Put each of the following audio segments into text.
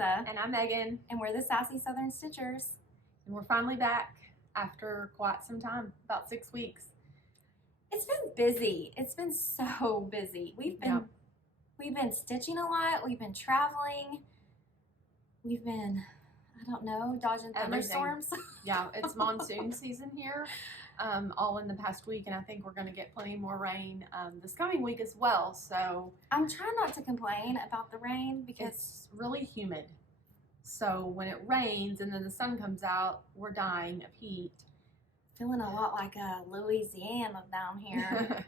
Teresa. And I'm Megan. And we're the Sassy Southern Stitchers. And we're finally back after quite some time, about 6 weeks. It's been busy. It's been so busy. We've been stitching a lot. We've been traveling. We've been, I don't know, dodging thunderstorms. Yeah, it's monsoon season here, all in the past week, and I think we're going to get plenty more rain this coming week as well. So I'm trying not to complain about the rain because it's really humid. So when it rains and then the sun comes out, we're dying of heat. Feeling a lot like Louisiana down here.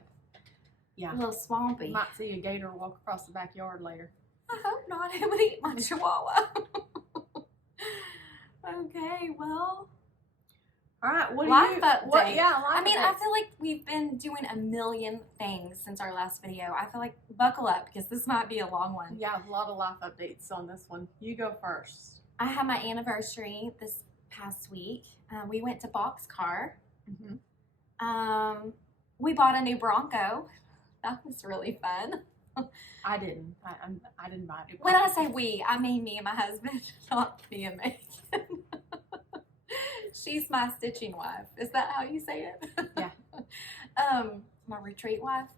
Yeah. A little swampy. You might see a gator walk across the backyard later. I hope not. It would eat my chihuahua. Okay, well. All right, Life update. I feel like we've been doing a million things since our last video. I feel like buckle up because this might be a long one. Yeah, a lot of life updates on this one. You go first. I had my anniversary this past week. We went to Boxcar. Mm-hmm. We bought a new Bronco. That was really fun. I didn't. I didn't buy it. When I say we, I mean me and my husband, not me and Megan. She's my stitching wife. Is that how you say it? Yeah. My retreat wife.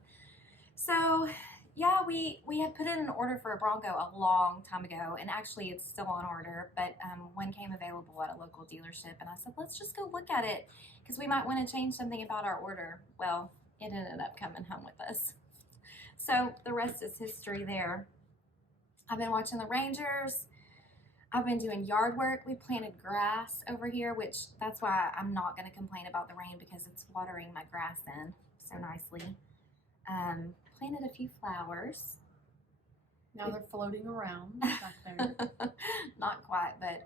So, yeah, we had put in an order for a Bronco a long time ago, and actually it's still on order, but one came available at a local dealership, and I said, let's just go look at it, because we might want to change something about our order. Well, it ended up coming home with us. So the rest is history there. I've been watching the Rangers. I've been doing yard work. We planted grass over here, which that's why I'm not going to complain about the rain because it's watering my grass in so nicely. Planted a few flowers. Now they're floating around back there. Not quite, but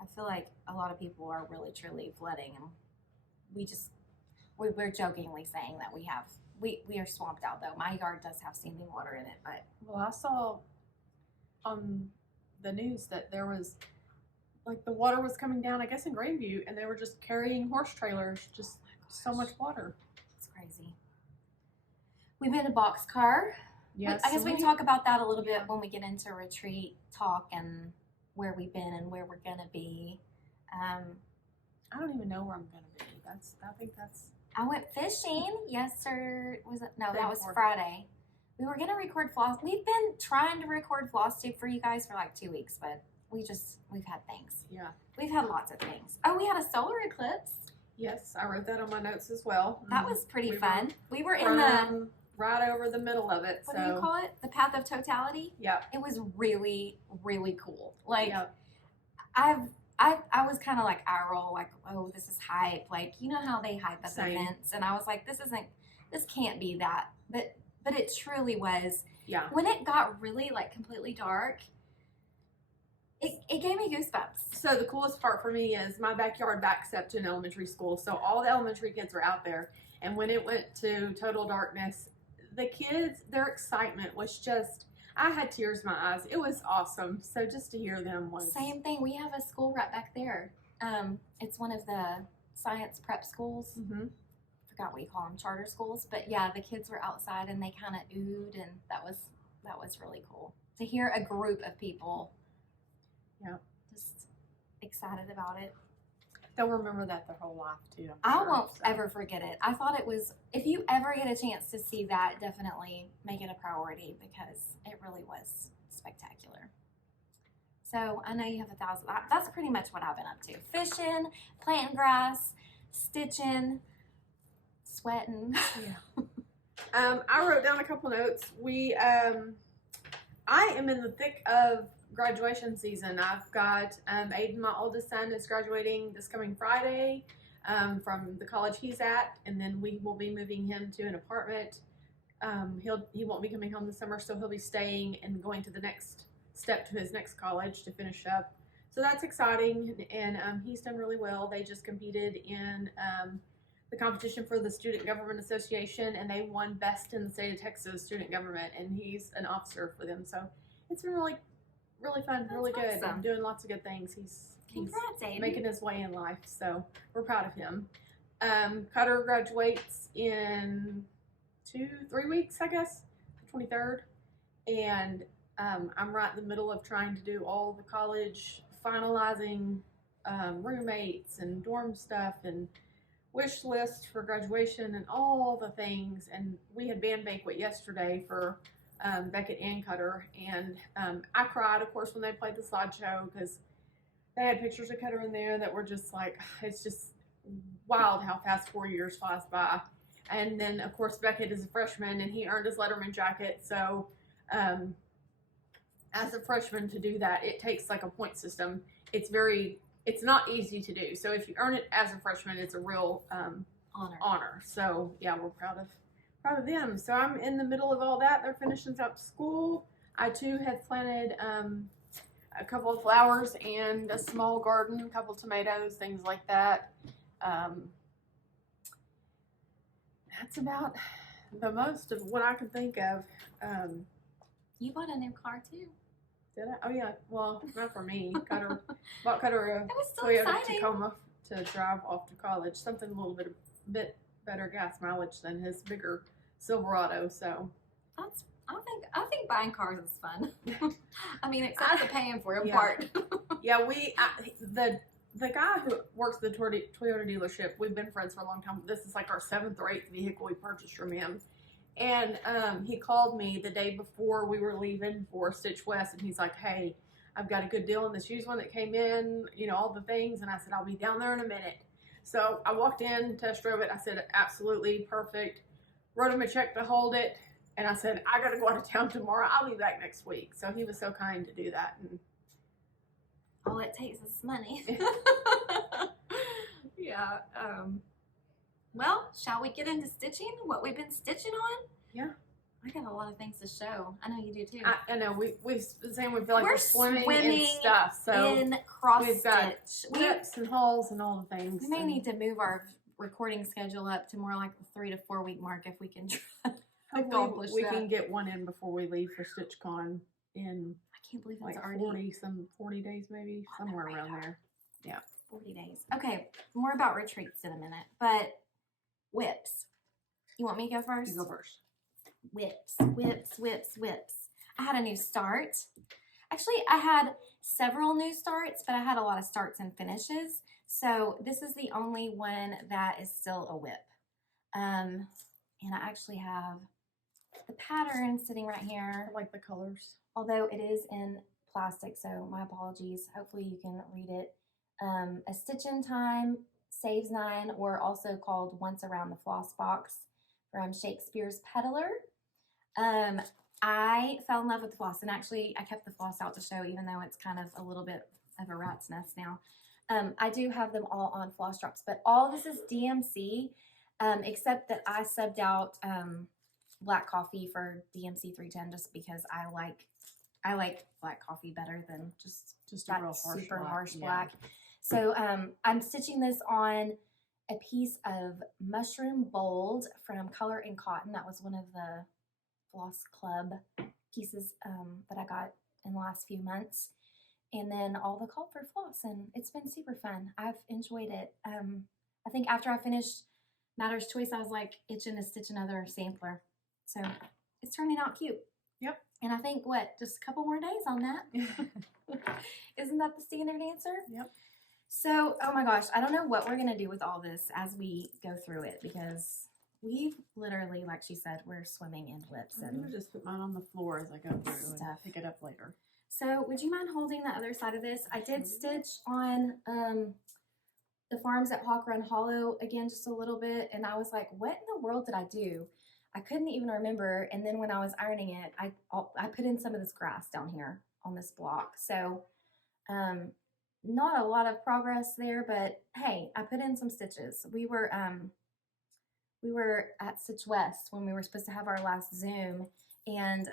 I feel like a lot of people are really truly flooding, and we're jokingly saying that we are swamped out though. My yard does have standing water in it, but well, I saw on the news that there was like the water was coming down, I guess in Grandview, and they were just carrying horse trailers, just so much water. It's crazy. We've been to Boxcar. Yes, I guess we can talk about that a little bit when we get into retreat talk and where we've been and where we're gonna be. I don't even know where I'm gonna be. I went fishing. Yes, sir. That was Before. Friday. We were gonna record floss. We've been trying to record Flosstube for you guys for like 2 weeks, but we've had things. Yeah. We've had lots of things. Oh, we had a solar eclipse. Yes, I wrote that on my notes as well. That was pretty fun. We were in right over the middle of it. What do you call it? The path of totality? Yeah. It was really, really cool. Like, yep. I was kind of like eye roll, like, oh, this is hype. Like, you know how they hype up Same. events, and I was like, this can't be that. But it truly was. Yeah. When it got really like completely dark, it gave me goosebumps. So the coolest part for me is my backyard backs up to an elementary school, so all the elementary kids are out there. And when it went to total darkness, the kids, their excitement was just, I had tears in my eyes. It was awesome. So just to hear them was... Same thing. We have a school right back there. It's one of the science prep schools. Mm-hmm. Forgot what you call them, charter schools. But yeah, the kids were outside and they kind of oohed, and that was really cool. To hear a group of people just excited about it. They'll remember that their whole life too. I won't ever forget it. I thought it was, if you ever get a chance to see that, definitely make it a priority because it really was spectacular. So I know you have 1,000. That's pretty much what I've been up to. Fishing, planting grass, stitching, sweating. Yeah. I wrote down a couple notes. I am in the thick of graduation season. I've got Aiden, my oldest son, is graduating this coming Friday from the college he's at, and then we will be moving him to an apartment. He won't be coming home this summer, so he'll be staying and going to the next step to his next college to finish up. So that's exciting, and he's done really well. They just competed in the competition for the Student Government Association, and they won Best in the State of Texas Student Government, and he's an officer for them. So it's been really fun, really good. Awesome. Doing lots of good things. He's Congrats, Aiden. making his way in life, so we're proud of him. Cutter graduates in 2-3 weeks, I guess, the 23rd, and I'm right in the middle of trying to do all the college finalizing roommates and dorm stuff and wish list for graduation and all the things. And we had band banquet yesterday for Beckett and Cutter, and I cried, of course, when they played the slideshow because they had pictures of Cutter in there that were just like, it's just wild how fast 4 years flies by. And then, of course, Beckett is a freshman, and he earned his Letterman jacket. So, as a freshman, to do that, it takes like a point system. It's not easy to do. So, if you earn it as a freshman, it's a real honor. So, yeah, we're proud of them. So, I'm in the middle of all that. They're finishing up school. I too have planted a couple of flowers and a small garden, a couple of tomatoes, things like that. That's about the most of what I can think of. You bought a new car too. Did I? Oh yeah. Well, not for me. Bought Cutter a That was so Toyota exciting. Tacoma to drive off to college. Something a little bit better gas mileage than his bigger Silverado. So I think buying cars is fun. I mean, except the paying for it part. Yeah, the guy who works at the Toyota dealership, we've been friends for a long time. This is like our 7th or 8th vehicle we purchased from him. And he called me the day before we were leaving for Stitch West, and he's like, hey, I've got a good deal on this used one that came in, all the things. And I said, I'll be down there in a minute. So I walked in, test drove it. I said, absolutely perfect. Wrote him a check to hold it. And I said, I got to go out of town tomorrow. I'll be back next week. So he was so kind to do that. And all it takes is money. Yeah. Well, shall we get into stitching? What we've been stitching on? Yeah. I got a lot of things to show. I know you do too. I know. We've been saying we feel like we're swimming in swimming stuff. So in cross we've got stitch. clips and holes and all the things. We may need to move our recording schedule up to more like the 3 to 4 week mark if we can try to accomplish we that. can get one in before we leave for StitchCon in I can't believe it's like already 40 days maybe, somewhere around there. Yeah. 40 days. Okay, more about retreats in a minute, but whips. You want me to go first? You go first. Whips. I had a new start. Actually, I had several new starts, but I had a lot of starts and finishes. So this is the only one that is still a whip. And I actually have the pattern sitting right here. I like the colors. Although it is in plastic, so my apologies. Hopefully you can read it. A Stitch in Time Saves 9, or also called Once Around the Flossbox, from Shakespeare's Peddler. I fell in love with the floss, and actually I kept the floss out to show, even though it's kind of a little bit of a rat's nest now. I do have them all on floss drops, but all this is DMC, except that I subbed out black coffee for DMC 310 just because I like black coffee better than just a that real harsh super black. harsh Yeah. black. So I'm stitching this on a piece of Mushroom Bold from Color and Cotton. That was one of the Floss Club pieces that I got in the last few months. And then all the Call for Floss, and it's been super fun. I've enjoyed it. I think after I finished Matter's Choice, I was like itching to stitch another sampler. So it's turning out cute. Yep. And I think, just a couple more days on that. Isn't that the standard answer? Yep. So, oh my gosh, I don't know what we're going to do with all this as we go through it, because we've literally, like she said, we're swimming in whips. I'm going to just put mine on the floor as I go through and pick it up later. So, would you mind holding the other side of this? I did stitch on the farms at Hawk Run Hollow again just a little bit, and I was like, what in the world did I do? I couldn't even remember, and then when I was ironing it, I put in some of this grass down here on this block. So, not a lot of progress there, but hey, I put in some stitches. We were at Stitch West when we were supposed to have our last Zoom, and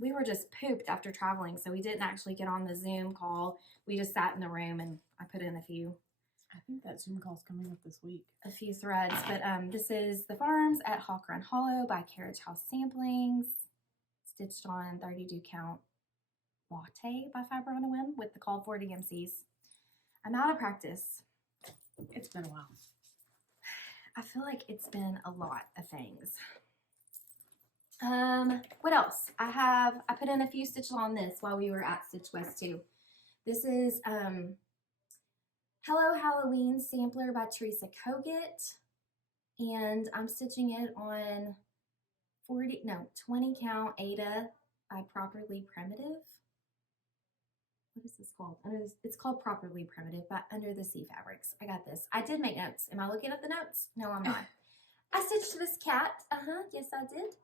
we were just pooped after traveling, so we didn't actually get on the Zoom call. We just sat in the room, and I put in a few. I think that Zoom call's coming up this week. A few threads, but this is The Farms at Hawk Run Hollow by Carriage House Samplings, stitched on 32 count Latte by Fiber on a Whim with the call for DMCs. I'm out of practice. It's been a while. I feel like it's been a lot of things. What else? I put in a few stitches on this while we were at Stitch West too. This is Hello Halloween sampler by Teresa Kogut, and I'm stitching it on 20 count Ada by Properly Primitive. What is this called? It's called Properly Primitive by Under the Sea Fabrics. I got this. I did make notes. Am I looking at the notes? No, I'm not. I stitched this cat. Yes, I did.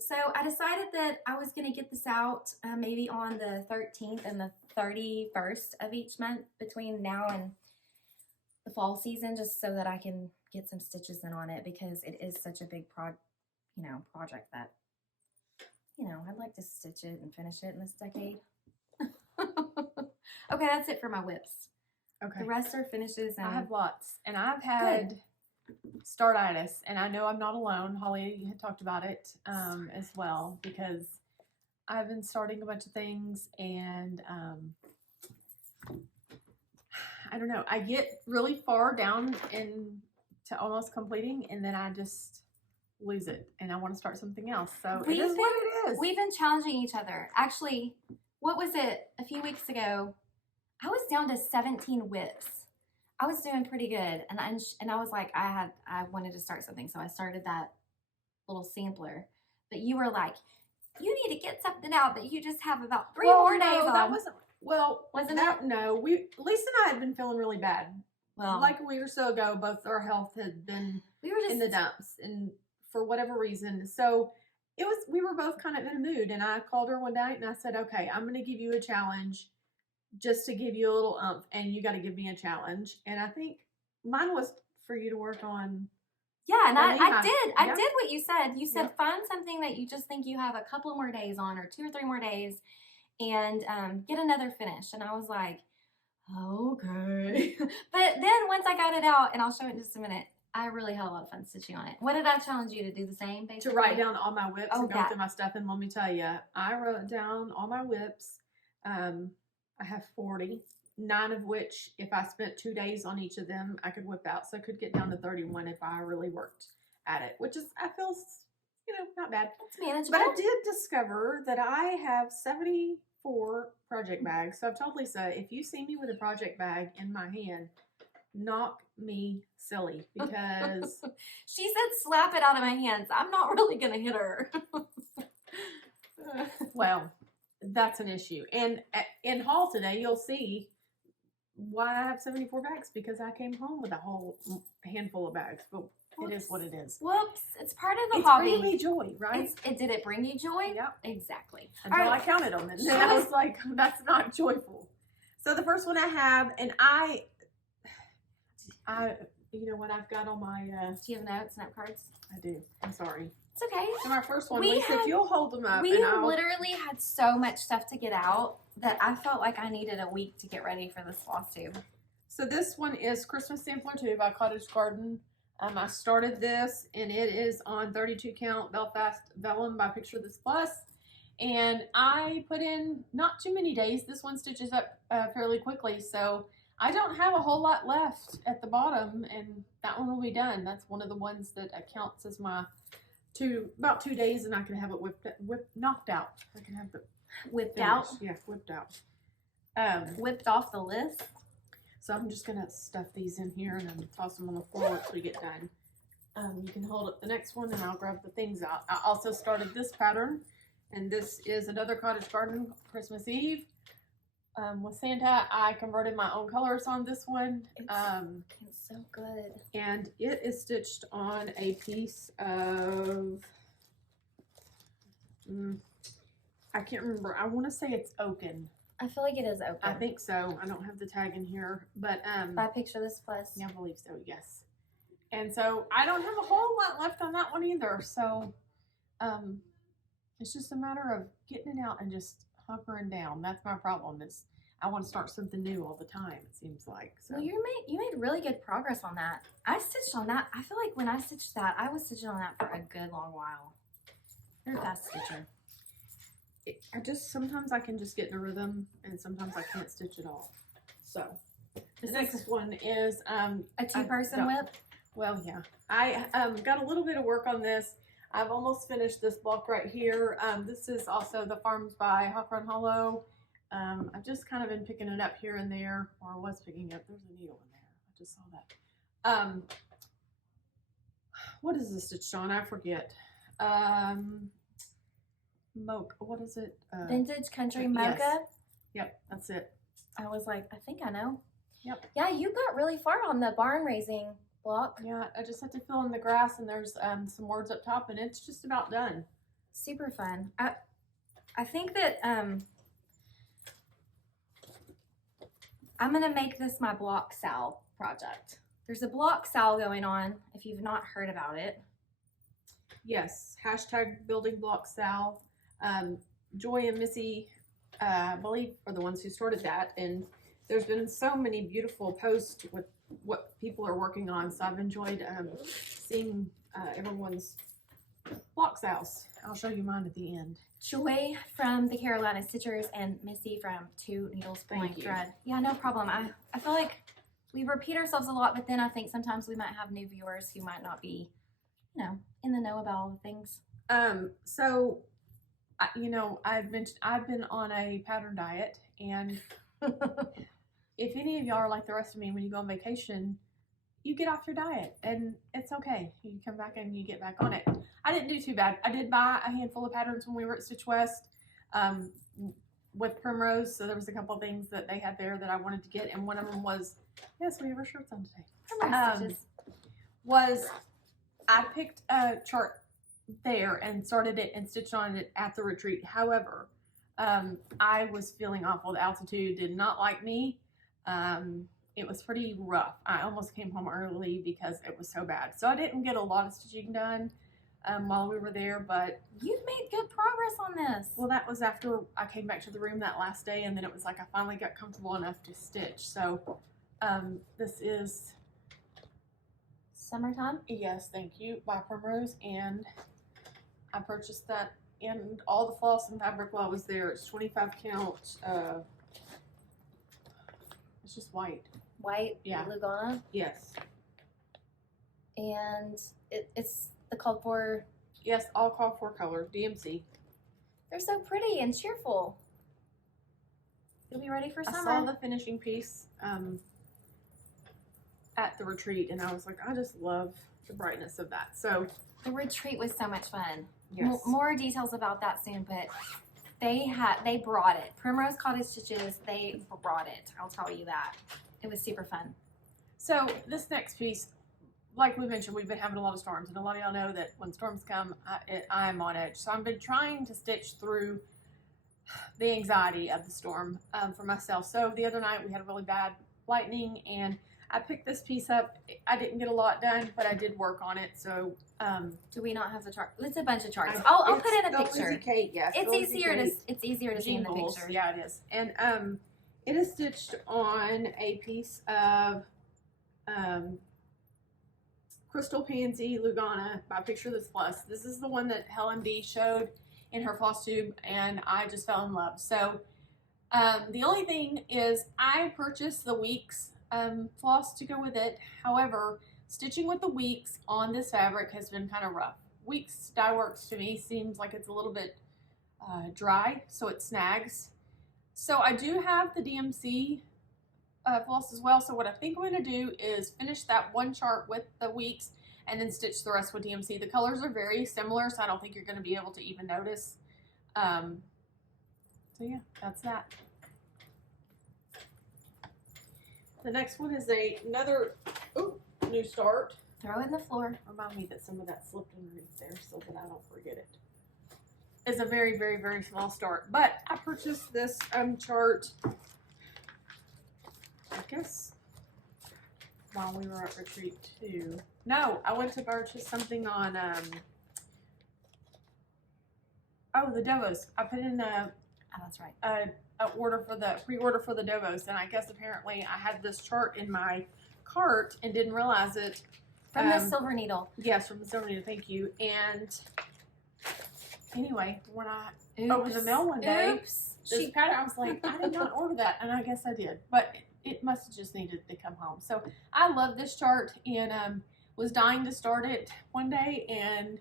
So I decided that I was going to get this out maybe on the 13th and the 31st of each month between now and the fall season, just so that I can get some stitches in on it, because it is such a big project that, I'd like to stitch it and finish it in this decade. Okay, that's it for my whips. Okay. The rest are finishes. And I have lots, and I've had start-itis, and I know I'm not alone. Holly had talked about it as well, because I've been starting a bunch of things, and I don't know. I get really far down into almost completing, and then I just lose it, and I want to start something else. So it is what it is. We've been challenging each other. Actually, what was it? A few weeks ago, I was down to 17 whips. I was doing pretty good, and I was like, I wanted to start something, so I started that little sampler. But you were like, you need to get something out that you just have about 3 more days on. That wasn't that? No, Lisa and I had been feeling really bad. Well, like a week or so ago, both our health had been in the dumps, and for whatever reason, so we were both kind of in a mood, and I called her one night and I said, okay, I'm going to give you a challenge just to give you a little umph, and you got to give me a challenge. And I think mine was for you to work on. Yeah, and I did what you said. You said find something that you just think you have a couple more days on, or 2 or 3 more days, and get another finish. And I was like, okay. But then once I got it out, and I'll show it in just a minute, I really had a lot of fun stitching on it. What did I challenge you to do? The same, basically? To write down all my whips and go through my stuff. And let me tell you, I wrote down all my whips. I have 40, 9 of which, if I spent 2 days on each of them, I could whip out. So I could get down to 31 if I really worked at it, which is, I feel, not bad. It's manageable. But I did discover that I have 74 project bags. So I've told Lisa, if you see me with a project bag in my hand, knock me silly, because she said slap it out of my hands. I'm not really going to hit her. Well, that's an issue. And in haul today, you'll see why I have 74 bags, because I came home with a whole handful of bags. But it is what it is. Whoops. It's part of the hobby. It's bringing me joy, right? Did it bring you joy? Yep. Exactly. Until I counted them. And then I was like, that's not joyful. So the first one I have, and I when I've got all my... do you have notes, note cards? I do. I'm sorry. It's okay. So my first one, Lisa, if you'll hold them up. We literally had so much stuff to get out that I felt like I needed a week to get ready for this Flosstube. So this one is Christmas Sampler 2 by Cottage Garden. I started this, and it is on 32 count Belfast Vellum by Picture This Plus. And I put in not too many days. This one stitches up fairly quickly, so I don't have a whole lot left at the bottom, and that one will be done. That's one of the ones that counts as my about 2 days, and I can have it knocked out. I can have it whipped out. Yeah, whipped out. Whipped off the list. So I'm just gonna stuff these in here and then toss them on the floor once we get done. You can hold up the next one, and I'll grab the things out. I also started this pattern, and this is another Cottage Garden Christmas Eve. With Santa, I converted my own colors on this one. It's so good. And it is stitched on a piece of, I can't remember. I want to say it's oaken. I feel like it is oaken. I think so. I don't have the tag in here, but by Picture This Plus. Yeah, I believe so. Yes. And so I don't have a whole lot left on that one either. So, it's just a matter of getting it out and just hunkering down. That's my problem. Is I want to start something new all the time, it seems like. So. Well, you made really good progress on that. I stitched on that. I feel like when I stitched that, I was stitching on that for a good long while. You're a fast stitcher. Sometimes I can just get in a rhythm, and sometimes I can't stitch at all. So the next one is a 2-person whip. Well, yeah, I got a little bit of work on this. I've almost finished this block right here. This is also the Farms by Hawk Run Hollow. I've just kind of been picking it up here and there, or I was picking up. There's a needle in there. I just saw that. What is this stitched on? I forget. What is it? Vintage Country Mocha. Yes. Yep, that's it. I was like, I think I know. Yep. Yeah, you got really far on the barn raising block. Yeah, I just have to fill in the grass, and there's some words up top, and it's just about done. Super fun. I think that I'm gonna make this my block sal project. There's a block sal going on if you've not heard about it. Yes, hashtag building block sal. Joy and Missy, I believe, are the ones who started that, and there's been so many beautiful posts with what people are working on, so I've enjoyed seeing everyone's block sals. I'll show you mine at the end. Joy from the Carolina Stitchers and Missy from Two Needles Point Thread. Yeah, no problem. I feel like we repeat ourselves a lot, but then I think sometimes we might have new viewers who might not be, you know, in the know about all the things. So, you know, I've been on a pattern diet, and if any of y'all are like the rest of me, when you go on vacation, you get off your diet, and it's okay. You come back and you get back on it. I didn't do too bad. I did buy a handful of patterns when we were at Stitch West with Primrose, so there was a couple of things that they had there that I wanted to get, and one of them was, yes, we have our shirts on today. Primrose I picked a chart there and started it and stitched on it at the retreat. However, I was feeling awful. The altitude did not like me. It was pretty rough. I almost came home early because it was so bad. So I didn't get a lot of stitching done while we were there, but you've made good progress on this. Well, that was after I came back to the room that last day, and then it was like I finally got comfortable enough to stitch. So this is Summertime? Yes, thank you, by Primrose, and I purchased that and all the floss and fabric while I was there. It's 25 count. It's just white. White? Yeah. Lugana? Yes. And it's the called for. Yes, all called for color. DMC. They're so pretty and cheerful. You'll be ready for summer. I saw the finishing piece at the retreat, and I was like, I just love the brightness of that. So the retreat was so much fun. yes. More details about that soon, but they brought it. Primrose Cottage Stitches, they brought it. I'll tell you that. It was super fun. So this next piece, like we mentioned, we've been having a lot of storms, and a lot of y'all know that when storms come, I'm on edge. So I've been trying to stitch through the anxiety of the storm for myself. So the other night we had a really bad lightning, and I picked this piece up. I didn't get a lot done, but I did work on it. So do we not have the chart? It's a bunch of charts. I'll put in a picture. Lizzie Kate, yes. It's easier to see in the Jingles, picture. yeah, it is. And it is stitched on a piece of Crystal Pansy Lugana by Picture This Plus. This is the one that Helen B showed in her Flosstube, and I just fell in love. So the only thing is I purchased the Weeks floss to go with it. However, stitching with the Weeks on this fabric has been kind of rough. Weeks Dye Works to me seems like it's a little bit dry, so it snags. So I do have the DMC floss as well. So what I think I'm going to do is finish that one chart with the Weeks and then stitch the rest with DMC. The colors are very similar, so I don't think you're going to be able to even notice. So yeah, that's that. The next one is another new start. Throw it in the floor. Remind me that some of that slipped underneath there so that I don't forget it. It's a very, very, very small start. But I purchased this chart, I guess, while we were at retreat too. No, I went to purchase something on, the Dovos. I put in that's right. order for the pre-order for the Dovos, and I guess apparently I had this chart in my cart and didn't realize it. From the Silver Needle. Yes, from the Silver Needle, thank you. And anyway, when I opened the mail one day, this pattern, I was like, I did not order that, and I guess I did, but it must have just needed to come home. So I love this chart, and was dying to start it one day, and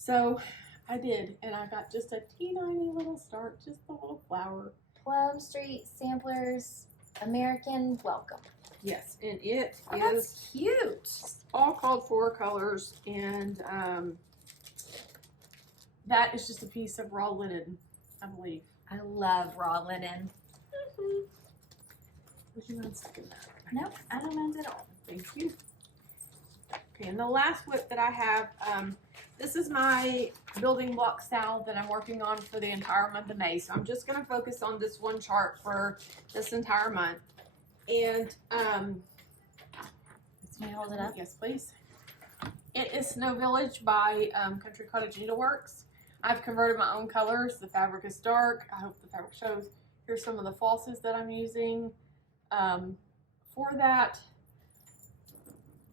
So I did, and I got just a teeny little start, just a little flower. Plum Street Samplers American Welcome. Yes, and it Oh, is that's cute. all called for colors, and that is just a piece of raw linen, I believe. I love raw linen. Would you mind sticking that? Nope, I don't mind at all. Thank you. Okay, and the last whip that I have, this is my building block style that I'm working on for the entire month of May. So I'm just going to focus on this one chart for this entire month. And, Can you hold it up? yes, please. It is Snow Village by Country Cottage Needleworks. I've converted my own colors. The fabric is dark. I hope the fabric shows. Here's some of the flosses that I'm using for that.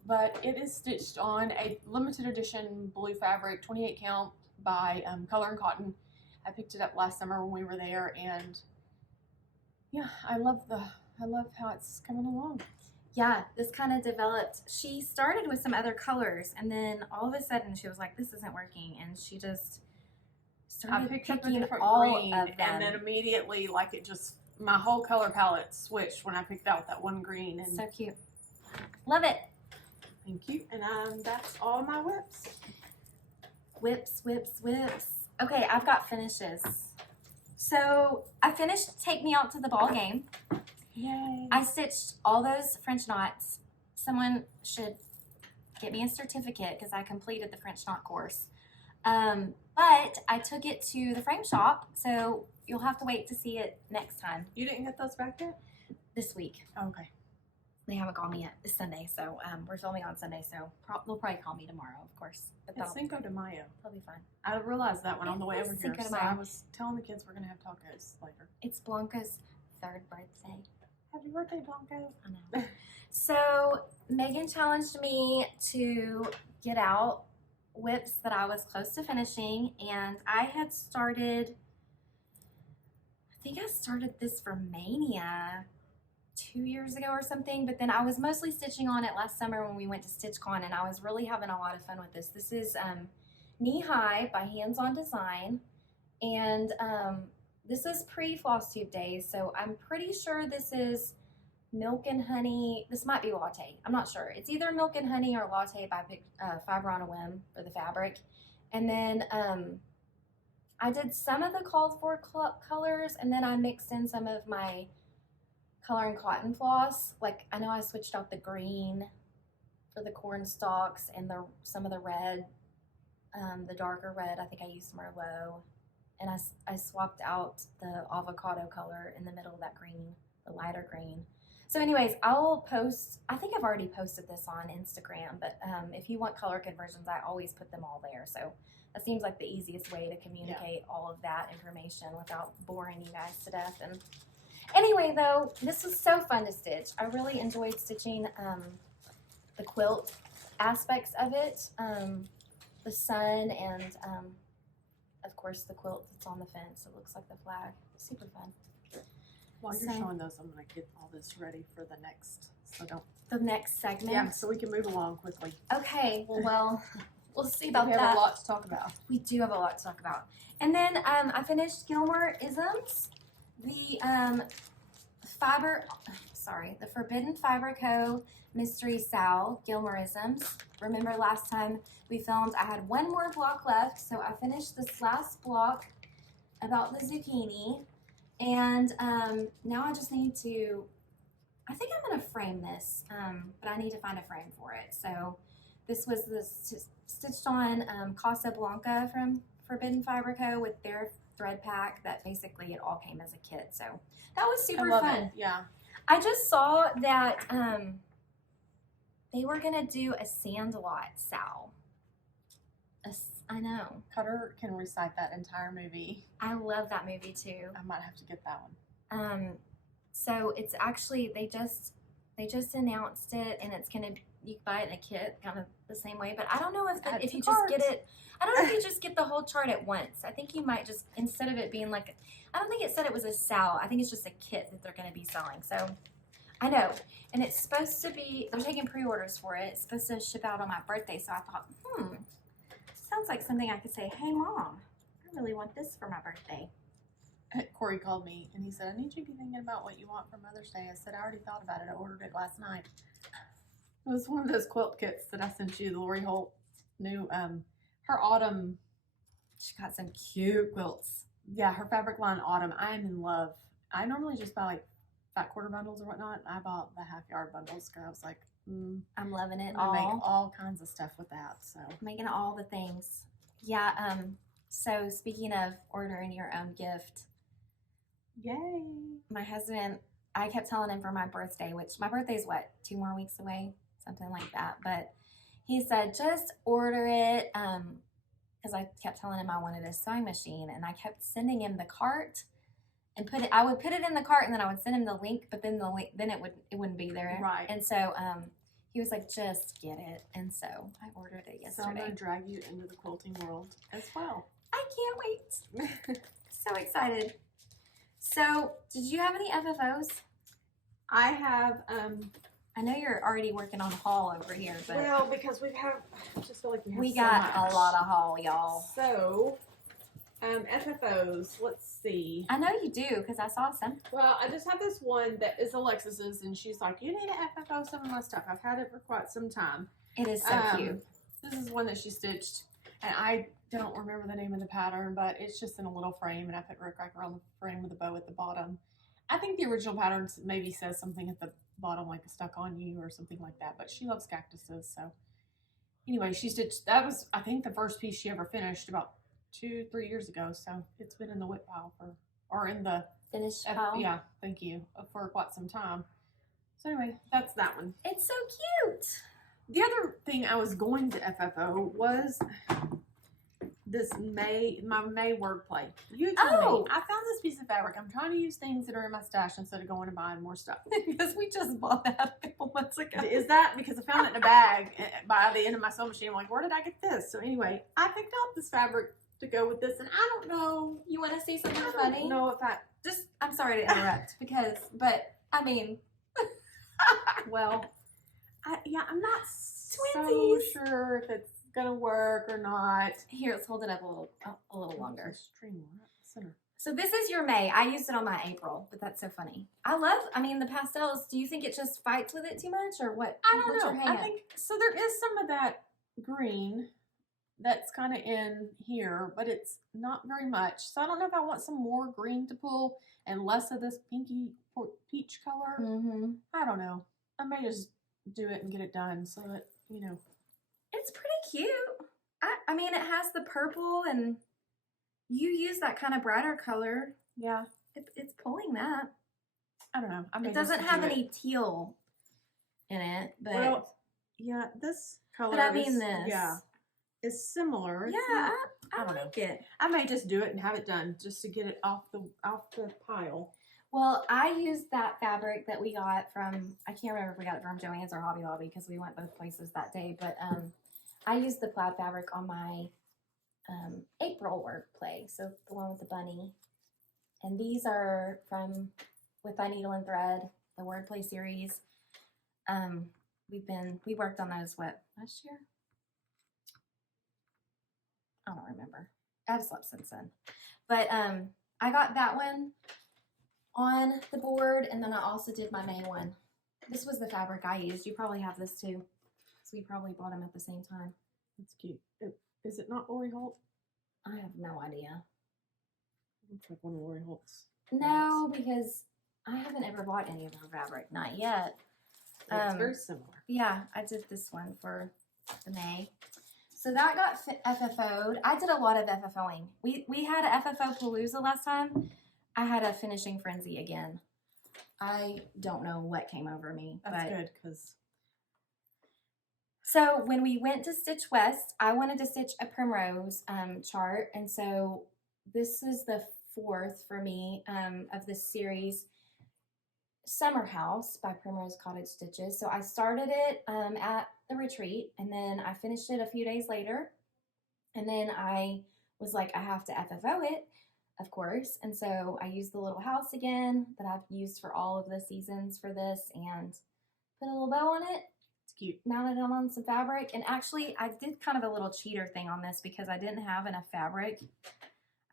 But it is stitched on a limited edition blue fabric, 28 count by Color and Cotton. I picked it up last summer when we were there, and yeah, I love how it's coming along. Yeah, this kind of developed. She started with some other colors, and then all of a sudden she was like, "This isn't working," and she just started I picked up a picking different all green, of them. and then immediately, like, it just, my whole color palette switched when I picked out that one green. And So cute. Love it. thank you. And that's all my whips. Whips, whips, whips. Okay, I've got finishes. So I finished Take Me Out to the Ball Game. Yay. I stitched all those French knots. Someone should get me a certificate because I completed the French knot course. But I took it to the frame shop, so you'll have to wait to see it next time. You didn't get those back yet? This week. Oh, okay. They haven't called me yet. It's Sunday, so we're filming on Sunday, so they'll probably call me tomorrow, of course. But It's Cinco de Mayo. they'll be fine. I realized that when on the way It over is here. Cinco de So Mayo. I was telling the kids we're going to have tacos later. It's Blanca's 3rd birthday. Happy birthday, Blanco. I know. So Megan challenged me to get out whips that I was close to finishing, and I had started, I think I started this for Mania 2 years ago or something, but then I was mostly stitching on it last summer when we went to StitchCon, and I was really having a lot of fun with this. This is Knee High by Hands On Design, and this is pre-Flosstube days, so I'm pretty sure this is Milk and Honey. This might be Latte. I'm not sure. It's either Milk and Honey or Latte by Fiber on a Whim for the fabric. And then I did some of the called for colors, and then I mixed in some of my Color and Cotton floss. Like, I know I switched out the green for the corn stalks and some of the red, the darker red. I think I used Merlot. And I swapped out the avocado color in the middle of that green, the lighter green. So anyways, I'll post, I think I've already posted this on Instagram, but if you want color conversions, I always put them all there. So that seems like the easiest way to communicate all of that information without boring you guys to death. And anyway, though, this was so fun to stitch. I really enjoyed stitching the quilt aspects of it, the sun, and of course the quilt that's on the fence. It looks like the flag. Super fun. While you're So- showing those, I'm going to get all this ready for the next. So don't. The next segment. Yeah, so we can move along quickly. Okay, well, we'll see about we have that. a lot to talk about. We do have a lot to talk about. And then I finished Gilmore Isms, the the Forbidden Fiber Co. Mystery Sal Gilmore Isms. Remember last time we filmed, I had one more block left, so I finished this last block about the zucchini. And now I just need to, I think I'm going to frame this, but I need to find a frame for it. So this was stitched on Casa Blanca from Forbidden Fiber Co. with their thread pack that basically it all came as a kit. So that was super fun. It. Yeah. I just saw that they were going to do a Sandlot Sal. I know. Cutter can recite that entire movie. I love that movie too. I might have to get that one. So it's actually they just announced it, and it's gonna, you can buy it in a kit, kind of the same way. But I don't know if you just get it. I don't know if you just get the whole chart at once. I think you might just, instead of it being like, I don't think it said it was a sal. I think it's just a kit that they're gonna be selling. So I know, and it's supposed to be. They're taking pre-orders for it. It's supposed to ship out on my birthday. So I thought, so sounds like something I could say, hey, Mom, I really want this for my birthday. Corey called me and he said, I need you to be thinking about what you want for Mother's Day. I said, I already thought about it. I ordered it last night. It was one of those quilt kits that I sent you, the Lori Holt new, her autumn. She got some cute quilts. Yeah, her fabric line autumn. I am in love. I normally just buy like fat quarter bundles or whatnot. I bought the half yard bundles because I was like, I'm loving it I make all. all kinds of stuff with that. So Making all the things. Yeah, so speaking of ordering your own gift, yay. my husband, I kept telling him for my birthday, which my birthday's what, 2 more weeks away? Something like that. But he said, just order it. Because I kept telling him I wanted a sewing machine, and I kept sending him the cart and I would put it in the cart, and then I would send him the link, but then it wouldn't be there. Right. And so he was like, just get it. And so I ordered it yesterday. So I'm going to drag you into the quilting world as well. I can't wait. So excited. So, did you have any FFOs? I have, I know you're already working on haul over here, but well, because I just feel like we so got much. a lot of haul, y'all. So, FFOs, let's see. I know you do, because I saw some. Well, I just have this one that is Alexis's, and she's like, you need to FFO some of my stuff. I've had it for quite some time. It is so cute. This is one that she stitched, and I don't remember the name of the pattern, but it's just in a little frame, and I put rickracker on the frame with a bow at the bottom. I think the original pattern maybe says something at the bottom, like stuck on you or something like that, but she loves cactuses, so. Anyway, she stitched, that was, I think, the first piece she ever finished about 2-3 years ago, so it's been in the whip pile or in the Finished pile. yeah, thank you, for quite some time. So anyway, that's that one. It's so cute. The other thing I was going to FFO was this my May wordplay. You told me I found this piece of fabric. I'm trying to use things that are in my stash instead of going and buying more stuff. Because we just bought that a couple months ago. Is that because I found it in a bag by the end of my sewing machine? I'm like, where did I get this? So anyway, I picked out this fabric to go with this, and I don't know. You want to see something I funny? don't know if I Just, I'm sorry to interrupt, but I mean, well, I'm not so Twinsies. sure if it's gonna work or not. Here, let's hold it up a little longer. Stream center. So this is your May. I used it on my April, but that's so funny. I mean, the pastels, do you think it just fights with it too much, or what? I don't what's know. Your I hang-up? think so. There is some of that green that's kind of in here, but it's not very much. So I don't know if I want some more green to pull and less of this pinky peach color. Mm-hmm. I don't know. I may just do it and get it done so that, you know. It's pretty cute. I mean, it has the purple, and you use that kind of brighter color. Yeah. It's pulling that. I don't know. I may It doesn't just have do it. any teal in it, but Well, yeah, this color but I mean is, this. yeah, is similar. It's Yeah, not- I don't know. like it. I may just do it and have it done just to get it off the pile. Well, I used that fabric that we got from, I can't remember if we got it from Joann's or Hobby Lobby because we went both places that day, but I used the plaid fabric on my April work play, so the one with the bunny. And these are from With Thy Needle and Thread, the wordplay series. We worked on those, what, last year? I don't remember. I've slept since then. But I got that one on the board, and then I also did my May one. This was the fabric I used. You probably have this too, so we probably bought them at the same time. That's cute. Is it not Lori Holt? I have no idea. Looks like one of Lori Holt's. No, because I haven't ever bought any of her fabric. Not yet. It's very similar. Yeah, I did this one for the May. So that got FFO'd. I did a lot of FFOing. We had a FFO Palooza last time. I had a finishing frenzy again. I don't know what came over me. That's good because. So when we went to Stitch West, I wanted to stitch a Primrose chart, and so this is the 4th for me of this series, Summer House by Primrose Cottage Stitches. So I started it at the retreat, and then I finished it a few days later, and then I was like, I have to FFO it, of course, and so I used the little house again that I've used for all of the seasons for this, and put a little bow on it. It's cute. mounted it on some fabric. And actually, I did kind of a little cheater thing on this because I didn't have enough fabric.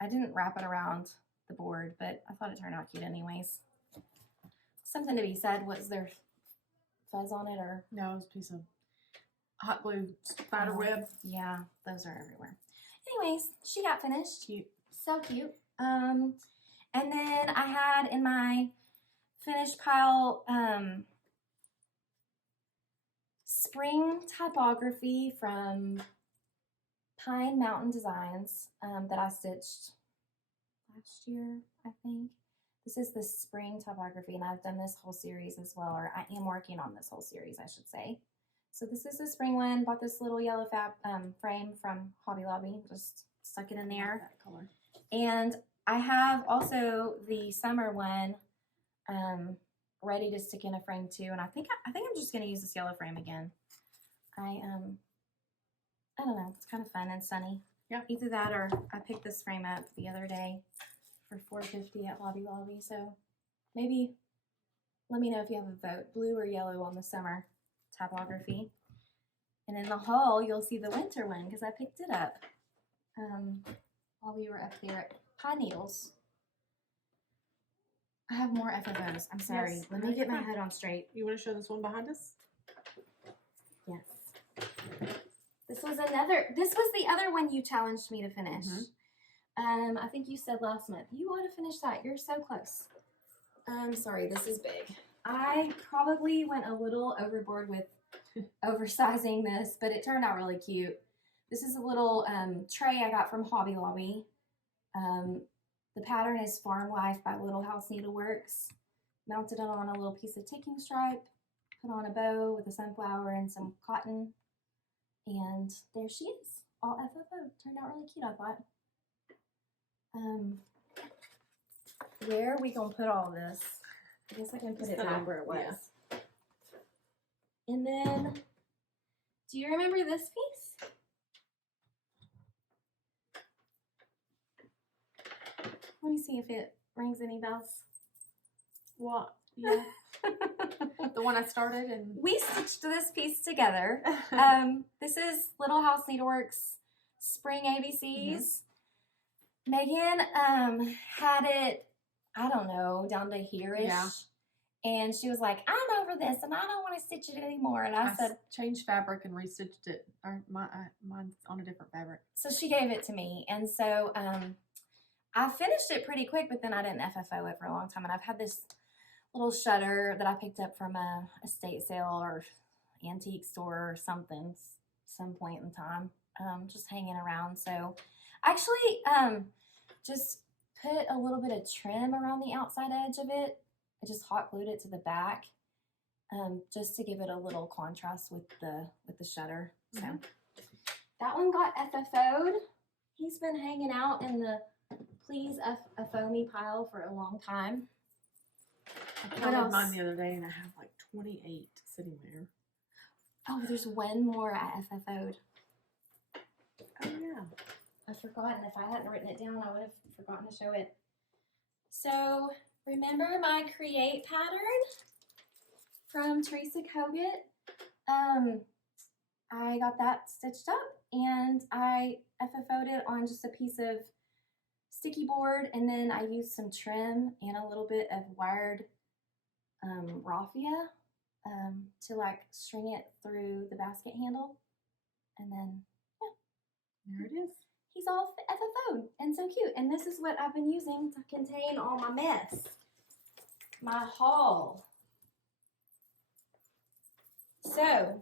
I didn't wrap it around the board, but I thought it turned out cute anyways. Something to be said. Was there fuzz on it or? No, it was a piece of hot glue spider web. Yeah, those are everywhere. Anyways, she got finished. Cute. So cute. And then I had in my finished pile spring typography from Pine Mountain Designs that I stitched last year, I think. This is the spring typography, and I've done this whole series as well, or I am working on this whole series, I should say. So this is the spring one. Bought this little yellow frame from Hobby Lobby. Just stuck it in there. That color. And I have also the summer one ready to stick in a frame too. And I think I'm just gonna use this yellow frame again. I don't know. It's kind of fun and sunny. Yeah. Either that or I picked this frame up the other day for $4.50 at Hobby Lobby. So maybe let me know if you have a vote, blue or yellow on the summer typography. And in the haul, you'll see the winter one because I picked it up while we were up there at Pine Needles. I have more FFOs. I'm sorry. Yes. Let me get my head on straight. You want to show this one behind us? Yes. This was the other one you challenged me to finish. I think you said last month, you want to finish that. You're so close. Sorry, this is big. I probably went a little overboard with oversizing this, but it turned out really cute. This is a little tray I got from Hobby Lobby. The pattern is Farm Life by Little House Needleworks. Mounted it on a little piece of ticking stripe, put on a bow with a sunflower and some cotton, and there she is, all FFO. Turned out really cute, I thought. Where are we gonna put all this? I guess I can put it back where it was. Yeah. And then, do you remember this piece? Let me see if it rings any bells. What? Yeah. The one I started and We stitched this piece together. This is Little House Needleworks Spring ABCs. Megan had it, I don't know, down to here-ish. Yeah. And she was like, I'm over this and I don't want to stitch it anymore. And I said, changed fabric and restitched it. Or mine's on a different fabric. so she gave it to me. And so I finished it pretty quick, but then I didn't FFO it for a long time. And I've had this little shutter that I picked up from a estate sale or antique store or something, some point in time, just hanging around. So I actually just put a little bit of trim around the outside edge of it. I just hot glued it to the back, just to give it a little contrast with the shutter. So that one got FFO'd. He's been hanging out in the please FFO me pile for a long time. I counted mine the other day and I have like 28 sitting there. Oh, there's one more I FFO'd. Oh yeah. I've forgotten. If I hadn't written it down, I would have forgotten to show it. So remember my create pattern from Teresa Kogut? I got that stitched up and I FFO'd it on just a piece of sticky board, and then I used some trim and a little bit of wired raffia to like string it through the basket handle, and then yeah, There it is. he's all FFO'd and so cute. And this is what I've been using to contain all my mess, my haul. So,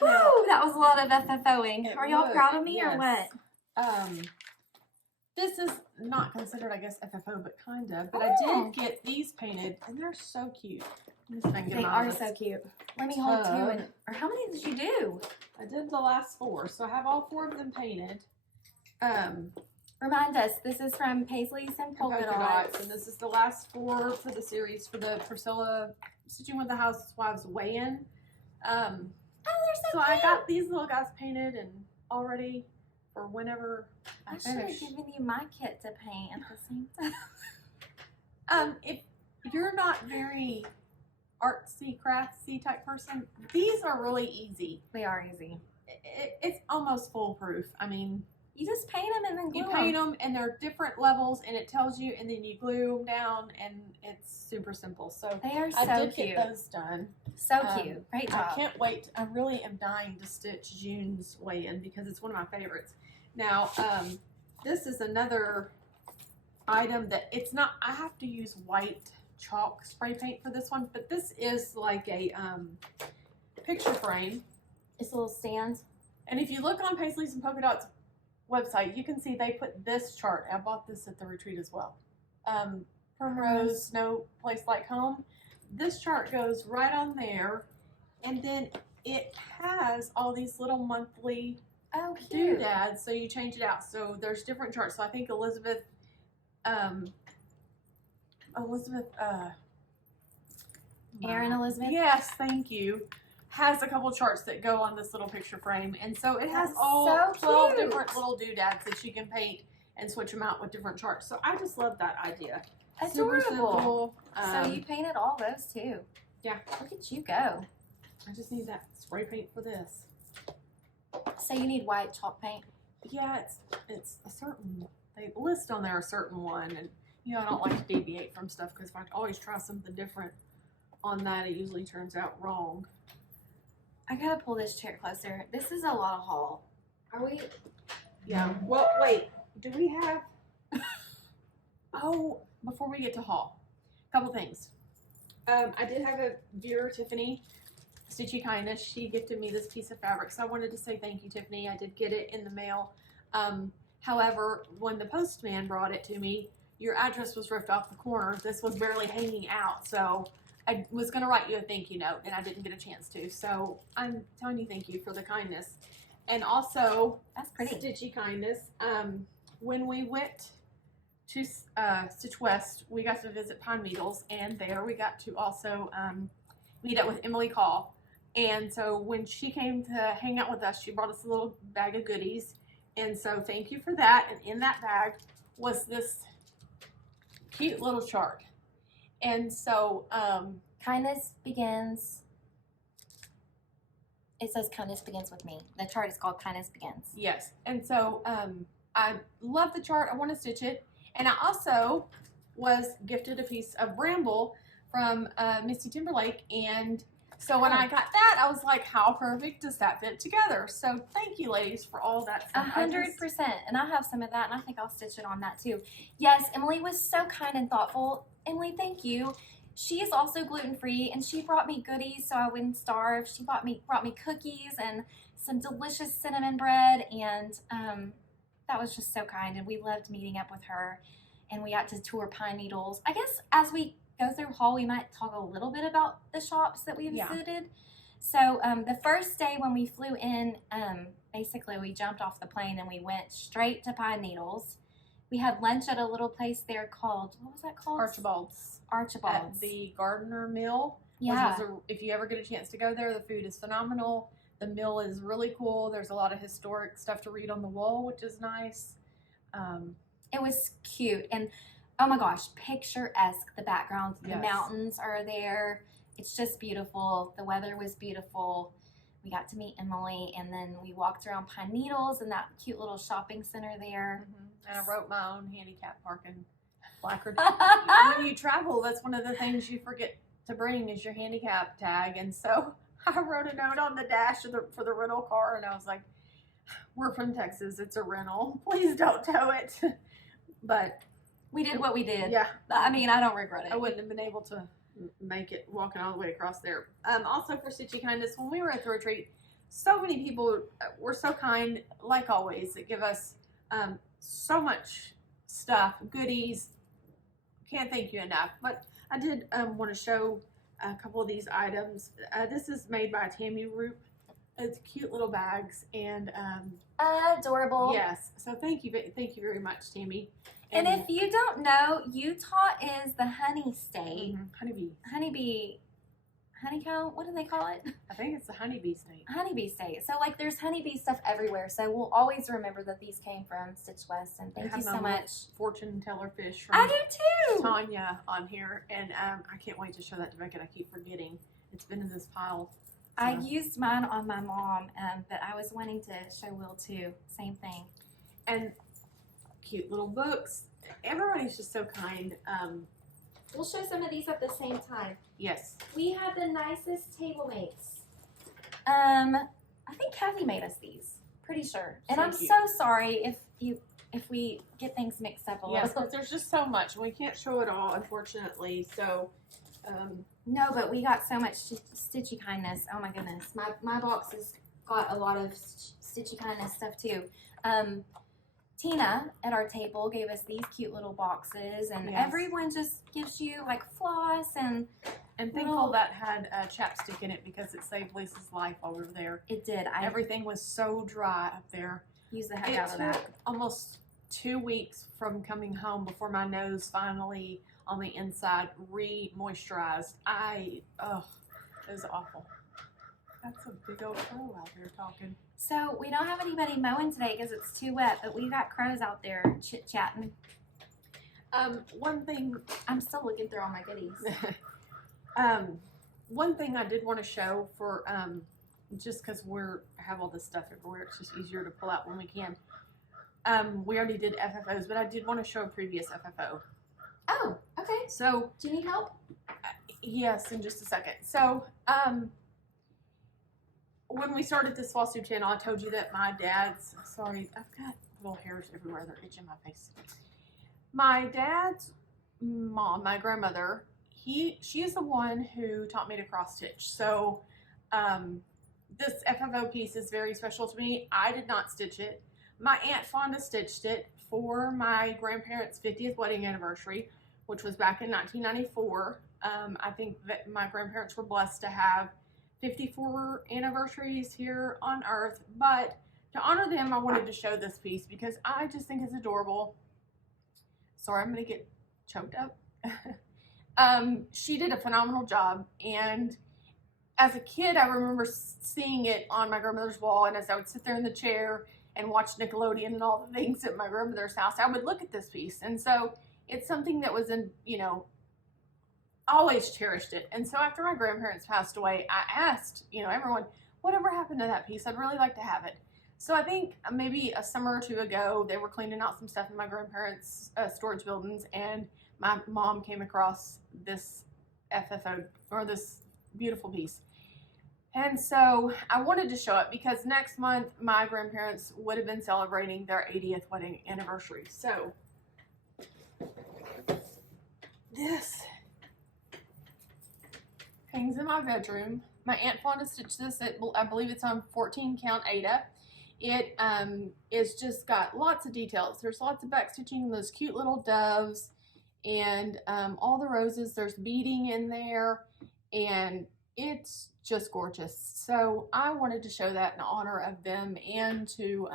woo, that was a lot of FFOing. Are y'all proud of me or what? This is not considered, I guess, FFO, but kind of. But I did get these painted, and they're so cute. They are so cute. Let me hold two. Or how many did you do? I did the last 4, so I have all 4 of them painted. Remind us, this is from Paisley's and Polka Dots. And this is the last 4 for the series for the Priscilla Stitching with the Housewives weigh-in. Oh, they're so So cute. I got these little guys painted and already for whenever I should have finish. given you my kit to paint at the same time. If you're not very artsy, craftsy type person, these are really easy. They are easy. It's almost foolproof. I mean, You just paint them and then glue you paint them, and they're different levels, and it tells you, and then you glue them down, and it's super simple. So They are I so did cute. get those done. So cute. Great job. I can't wait. I really am dying to stitch June's weigh-in because it's one of my favorites. Now, this is another item that it's not, I have to use white chalk spray paint for this one, but this is like a picture frame. It's a little stand. And if you look on Paisley's and Polka Dots website, you can see they put this chart. I bought this at the retreat as well. Primrose, No Place Like Home. This chart goes right on there, and then it has all these little monthly doodads, so you change it out. So there's different charts. So I think Elizabeth, Erin Elizabeth? Yes, thank you. Has a couple charts that go on this little picture frame, and so it has That's all so 12 cute. different little doodads that you can paint and switch them out with different charts. So I just love that idea. Super Adorable. simple. So you painted all those too. Yeah. Look at you go. I just need that spray paint for this. So you need white chalk paint. Yeah, it's a certain, they list on there a certain one, and you know, I don't like to deviate from stuff because if I always try something different on that, it usually turns out wrong. I gotta pull this chair closer. This is a lot of haul. Are we? Yeah. Well, wait. Do we have? Oh, before we get to haul, a couple things. I did have a dear Tiffany, Stitchy Kindness. She gifted me this piece of fabric, so I wanted to say thank you, Tiffany. I did get it in the mail. However, when the postman brought it to me, your address was ripped off the corner. This was barely hanging out, so I was going to write you a thank you note, and I didn't get a chance to. So I'm telling you thank you for the kindness. And also, That's pretty. Stitchy Kindness. When we went to Stitch West, we got to visit Pine Needles, and there we got to also meet up with Emily Call. And so when she came to hang out with us, she brought us a little bag of goodies. And so thank you for that. And in that bag was this cute little chart. And so Kindness begins. It says kindness begins with me. The chart is called Kindness Begins. yes. And so I love the chart. I want to stitch it. And I also was gifted a piece of bramble from Misty Timberlake. And so when I got that, I was like, how perfect does that fit together? So thank you, ladies, for all that stuff. 100%. And I have some of that, and I think I'll stitch it on that too. Yes, Emily was so kind and thoughtful. Emily, thank you. She is also gluten-free, and she brought me goodies so I wouldn't starve. She brought me cookies and some delicious cinnamon bread, and that was just so kind. And we loved meeting up with her, and we got to tour Pine Needles. I guess as we go through haul, we might talk a little bit about the shops that we visited. So the first day when we flew in, basically we jumped off the plane and we went straight to Pine Needles. We had lunch at a little place there called, what was that called? Archibald's. Archibald's. At the Gardner Mill. Yeah. If you ever get a chance to go there, the food is phenomenal. The mill is really cool. There's a lot of historic stuff to read on the wall, which is nice. It was cute. And oh my gosh, picturesque, the background. The Yes. mountains are there. It's just beautiful. The weather was beautiful. We got to meet Emily, and then we walked around Pine Needles and that cute little shopping center there. And I wrote my own handicap parking placard. When you travel, that's one of the things you forget to bring is your handicap tag. And so I wrote a note on the dash for the rental car, and I was like, we're from Texas. It's a rental. Please don't tow it. But We did what we did. yeah, I mean, I don't regret it. I wouldn't have been able to make it walking all the way across there. Also for Stitchy Kindness, when we were at the retreat, so many people were so kind, like always, that give us so much stuff, goodies. Can't thank you enough. But I did want to show a couple of these items. This is made by Tammy Roop. It's cute little bags, and Adorable. yes. So thank you very much, Tammy. And if you don't know, Utah is the honey state. Honeybee. honeycomb. What do they call it? I think it's the honeybee state. Honeybee state. So like there's honeybee stuff everywhere. So we'll always remember that these came from Stitch West. And thank you so much. Fortune teller fish from I do too. Tanya on here, and I can't wait to show that to Beckett. I keep forgetting. It's been in this pile. So. I used mine on my mom, but I was wanting to show Will too. Same thing. And cute little books. Everybody's just so kind. We'll show some of these at the same time. Yes. We had the nicest table mates. I think Kathy made us these. Pretty sure. And I'm so sorry if we get things mixed up a little. Yes, because there's just so much. We can't show it all, unfortunately. So, no, but we got so much stitchy kindness. Oh my goodness. My box has got a lot of stitchy kindness stuff too. Tina at our table gave us these cute little boxes, and everyone just gives you like floss and thankful that had chapstick in it because it saved Lisa's life while we were there. It did. Everything was so dry up there. Use the heck out of that. Almost 2 weeks from coming home before my nose finally on the inside re-moisturized. It was awful. That's a big old crow out there talking. So we don't have anybody mowing today because it's too wet, but we've got crows out there chit-chatting. One thing, I'm still looking through all my goodies. one thing I did want to show for, just because have all this stuff everywhere, it's just easier to pull out when we can. We already did FFOs, but I did want to show a previous FFO. Oh, okay. So, do you need help? Yes, in just a second. So, when we started this Flosstube channel, I told you that my dad's, sorry, I've got little hairs everywhere, they're itching my face. My dad's mom, my grandmother, she is the one who taught me to cross stitch. So, this FFO piece is very special to me. I did not stitch it. My Aunt Fonda stitched it for my grandparents' 50th wedding anniversary, which was back in 1994. I think that my grandparents were blessed to have 54 anniversaries here on Earth, but to honor them, I wanted to show this piece because I just think it's adorable. Sorry, I'm gonna get choked up. She did a phenomenal job, and as a kid, I remember seeing it on my grandmother's wall, and as I would sit there in the chair and watch Nickelodeon and all the things at my grandmother's house, I would look at this piece, and so it's something that was always cherished it. And so after my grandparents passed away, I asked, everyone, whatever happened to that piece? I'd really like to have it. So I think maybe a summer or two ago, they were cleaning out some stuff in my grandparents' storage buildings, and my mom came across this FFO, or this beautiful piece. And so I wanted to show it because next month, my grandparents would have been celebrating their 80th wedding anniversary. So this hangs in my bedroom. My Aunt Fonda stitched this at, I believe it's on 14 count Ada. It is just got lots of details. There's lots of back stitching, those cute little doves, and all the roses. There's beading in there, and it's just gorgeous. So I wanted to show that in honor of them and to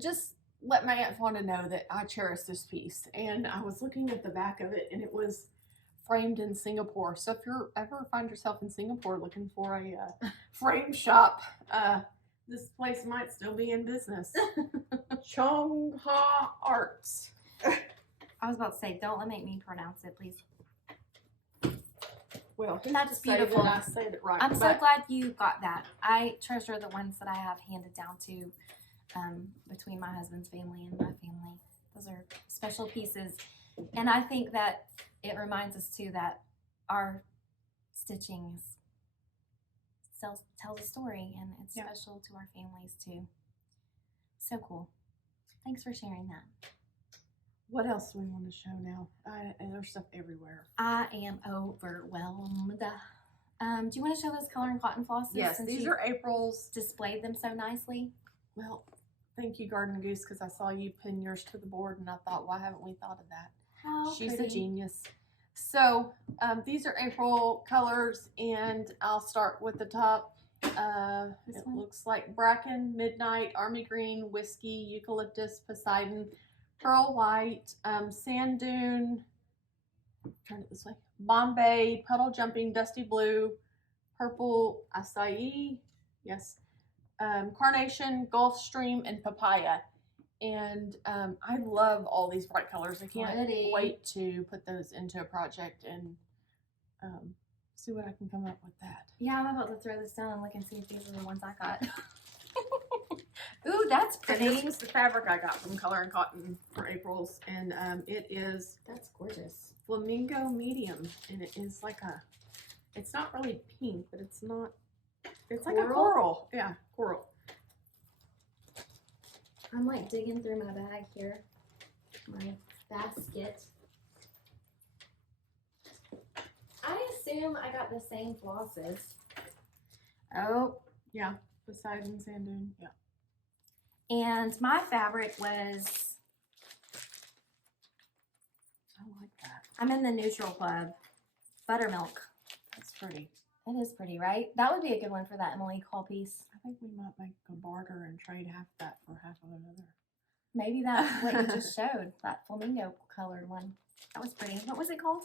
just let my Aunt Fonda know that I cherish this piece. And I was looking at the back of it, and it was framed in Singapore. So if you ever find yourself in Singapore looking for a frame shop, this place might still be in business. Chong Ha Arts. I was about to say, don't make me pronounce it, please. Well, that's beautiful. I said it right. I'm so glad you got that. I treasure the ones that I have handed down to between my husband's family and my family. Those are special pieces. And I think that it reminds us too that our stitching tells a story, and it's special to our families too. So cool. Thanks for sharing that. What else do we want to show now? There's stuff everywhere. I am overwhelmed. Do you want to show those color and cotton flosses? Yes, these are April's. Displayed them so nicely. Well, thank you, Garden Goose, because I saw you pin yours to the board, and I thought, why haven't we thought of that? How She's pretty. a genius. So these are April colors, and I'll start with the top. It looks like Bracken, Midnight, Army Green, Whiskey, Eucalyptus, Poseidon, Pearl White, Sand Dune, turn it this way. Bombay, puddle jumping, dusty blue, purple acai, yes, carnation, Gulf Stream, and papaya. And I love all these bright colors. I can't wait to put those into a project and see what I can come up with that. Yeah, I'm about to throw this down and look and see if these are the ones I got. Ooh, that's pretty. And this is the fabric I got from Color and Cotton for April's, and it is That's gorgeous. flamingo medium, and it is like it's not really pink, but it's not. It's like a coral. Yeah, coral. I'm like digging through my bag here, my basket. I assume I got the same flosses. Oh, yeah, Poseidon and sand dune. Yeah. And my fabric was. I like that. I'm in the neutral club. Buttermilk. That's pretty. It is pretty, right? That would be a good one for that Emily Cole piece. I think we might make a barter and trade half that for half of another. Maybe that's what you just showed, that flamingo colored one. That was pretty. What was it called?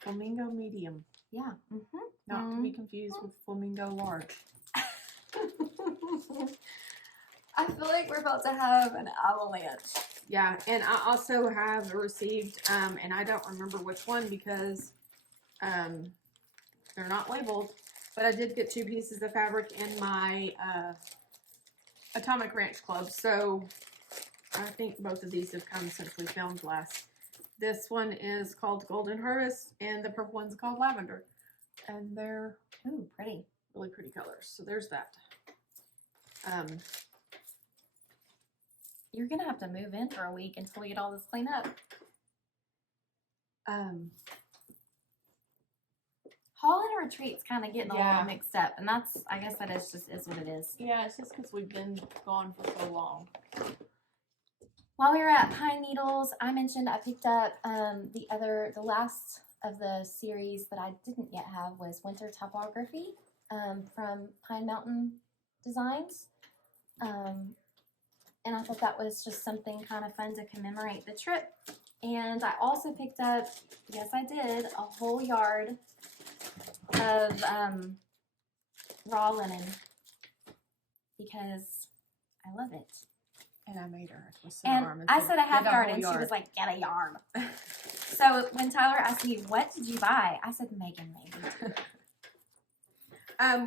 Flamingo medium. Yeah. Mm-hmm. Not to be confused with flamingo large. I feel like we're about to have an avalanche. Yeah, and I also have received, and I don't remember which one because they're not labeled, but I did get 2 pieces of fabric in my Atomic Ranch Club, so I think both of these have come since we filmed last. This one is called Golden Harvest, and the purple one's called Lavender, and they're Ooh, pretty. really pretty colors. So there's that. You're gonna have to move in for a week until we get all this cleaned up. Haul and retreat's kind of getting a little mixed up, and that's, I guess that is what it is. Yeah, it's just because we've been gone for so long. While we were at Pine Needles, I mentioned I picked up the last of the series that I didn't yet have was Winter Topography from Pine Mountain Designs. And I thought that was just something kind of fun to commemorate the trip. And I also picked up, yes I did, a whole yard of raw linen because I love it. And I made her a twisted and arm. I said a half yard, and she was like, get a yard. So when Tyler asked me, what did you buy? I said, Megan made.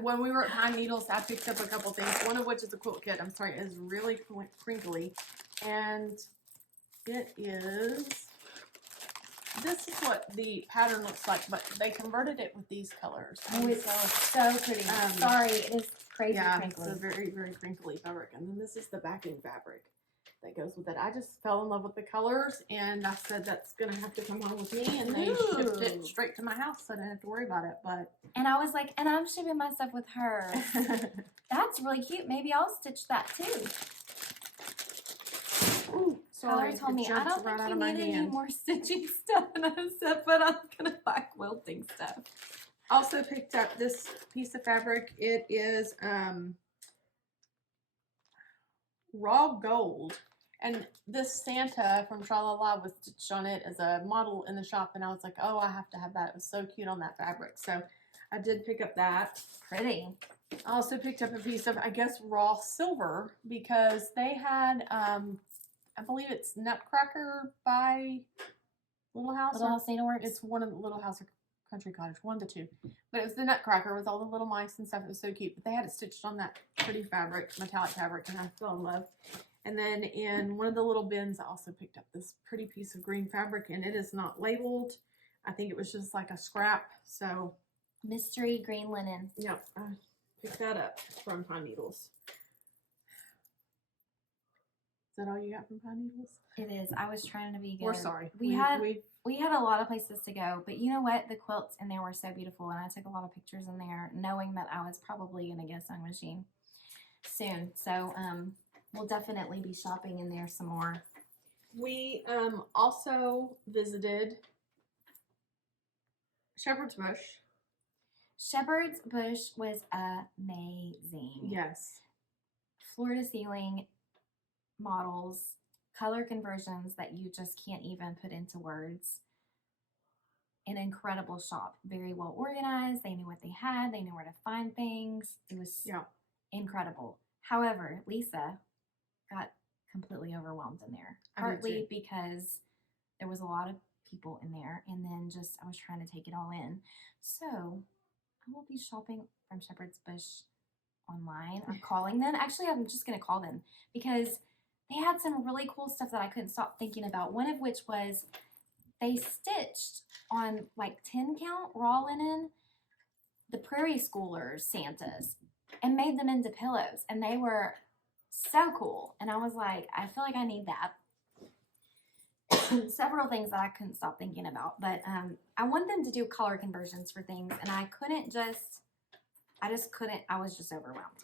When we were at Pine Needles, I picked up a couple things, one of which is a quilt kit. I'm sorry, it is really crinkly. And it is, this is what the pattern looks like, but they converted it with these colors. Oh, it's so pretty. Sorry, it is crazy crinkly. It's a very, very crinkly fabric. And then this is the backing fabric that goes with it. I just fell in love with the colors, and I said that's going to have to come home with me, and they shipped it straight to my house, so I didn't have to worry about it. But and I was like, and I'm shipping my stuff with her. That's really cute. Maybe I'll stitch that too. Ooh, sorry, Tyler told me, I don't think you need any more stitching stuff, and I said, but I'm going to buy quilting stuff. Also picked up this piece of fabric. It is raw gold, and this Santa from Tra-La-La was stitched on it as a model in the shop, and I was like, oh, I have to have that. It was so cute on that fabric, so I did pick up that. Pretty. I also picked up a piece of, I guess, raw silver, because they had, I believe it's Nutcracker by Little House. Little House Needleworks. It's one of the Little House or Country Cottage, one of the two. But it was the Nutcracker with all the little mice and stuff. It was so cute. But they had it stitched on that pretty fabric, metallic fabric, and I fell in love. And then in one of the little bins, I also picked up this pretty piece of green fabric, and it is not labeled. I think it was just like a scrap. So mystery green linen. Yep, I picked that up from Pine Needles. Is that all you got from Pine Needles? It is. I was trying to be good. We're sorry. We had a lot of places to go, but you know what? The quilts in there were so beautiful, and I took a lot of pictures in there, knowing that I was probably going to get a sewing machine soon. So we'll definitely be shopping in there some more. We also visited Shepherd's Bush. Shepherd's Bush was amazing. Yes. Floor to ceiling models, color conversions that you just can't even put into words. an incredible shop. Very well organized. They knew what they had. They knew where to find things. It was incredible. However, Lisa got completely overwhelmed in there. Partly because there was a lot of people in there, and then just I was trying to take it all in. So I will be shopping from Shepherd's Bush online or calling them. Actually, I'm just going to call them because they had some really cool stuff that I couldn't stop thinking about. One of which was they stitched on like 10 count raw linen the Prairie Schoolers Santas and made them into pillows, and they were so cool. And I was like, I feel like I need that. Several things that I couldn't stop thinking about, but I want them to do color conversions for things, and I just couldn't. I was just overwhelmed.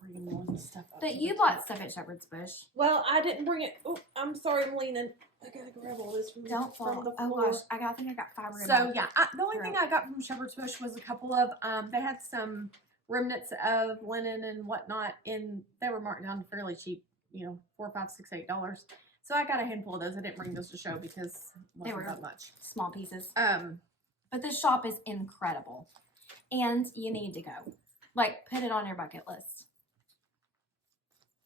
Bringing all this stuff up. But you bought stuff at Shepherd's Bush. Well, I didn't bring it. Oh, I'm sorry, I'm leaning. I gotta grab all this from Don't fall. from the Oh floor. gosh, I think I got fiber. So yeah, the only thing I got from Shepherd's Bush was a couple of. They had some remnants of linen and whatnot, and they were marked down fairly cheap. You know, $4, $5, $6, $8. So I got a handful of those. I didn't bring those to show because They were that much. small pieces. But this shop is incredible, and you need to go. Like, put it on your bucket list.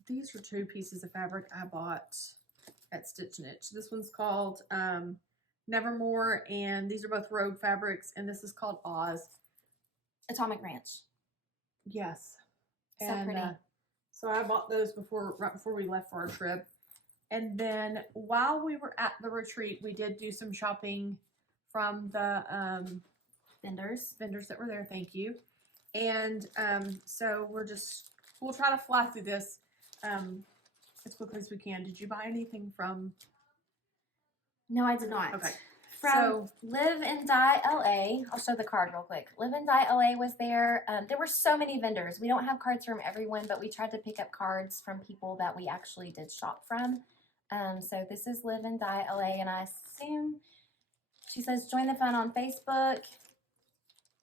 These were 2 pieces of fabric I bought at Stitch and Itch. This one's called Nevermore, and these are both Rogue fabrics, and this is called Oz. Atomic Ranch. Yes. So And, pretty. So I bought those right before we left for our trip. And then while we were at the retreat, we did do some shopping from the Vendors. vendors that were there. Thank you. And so we'll try to fly through this as quickly as we can. Did you buy anything from? No, I did not. Okay. From Live and Die LA. I'll show the card real quick. Live and Die LA was there. There were so many vendors. We don't have cards from everyone, but we tried to pick up cards from people that we actually did shop from. So this is Live and Die LA, and I assume she says join the fun on Facebook.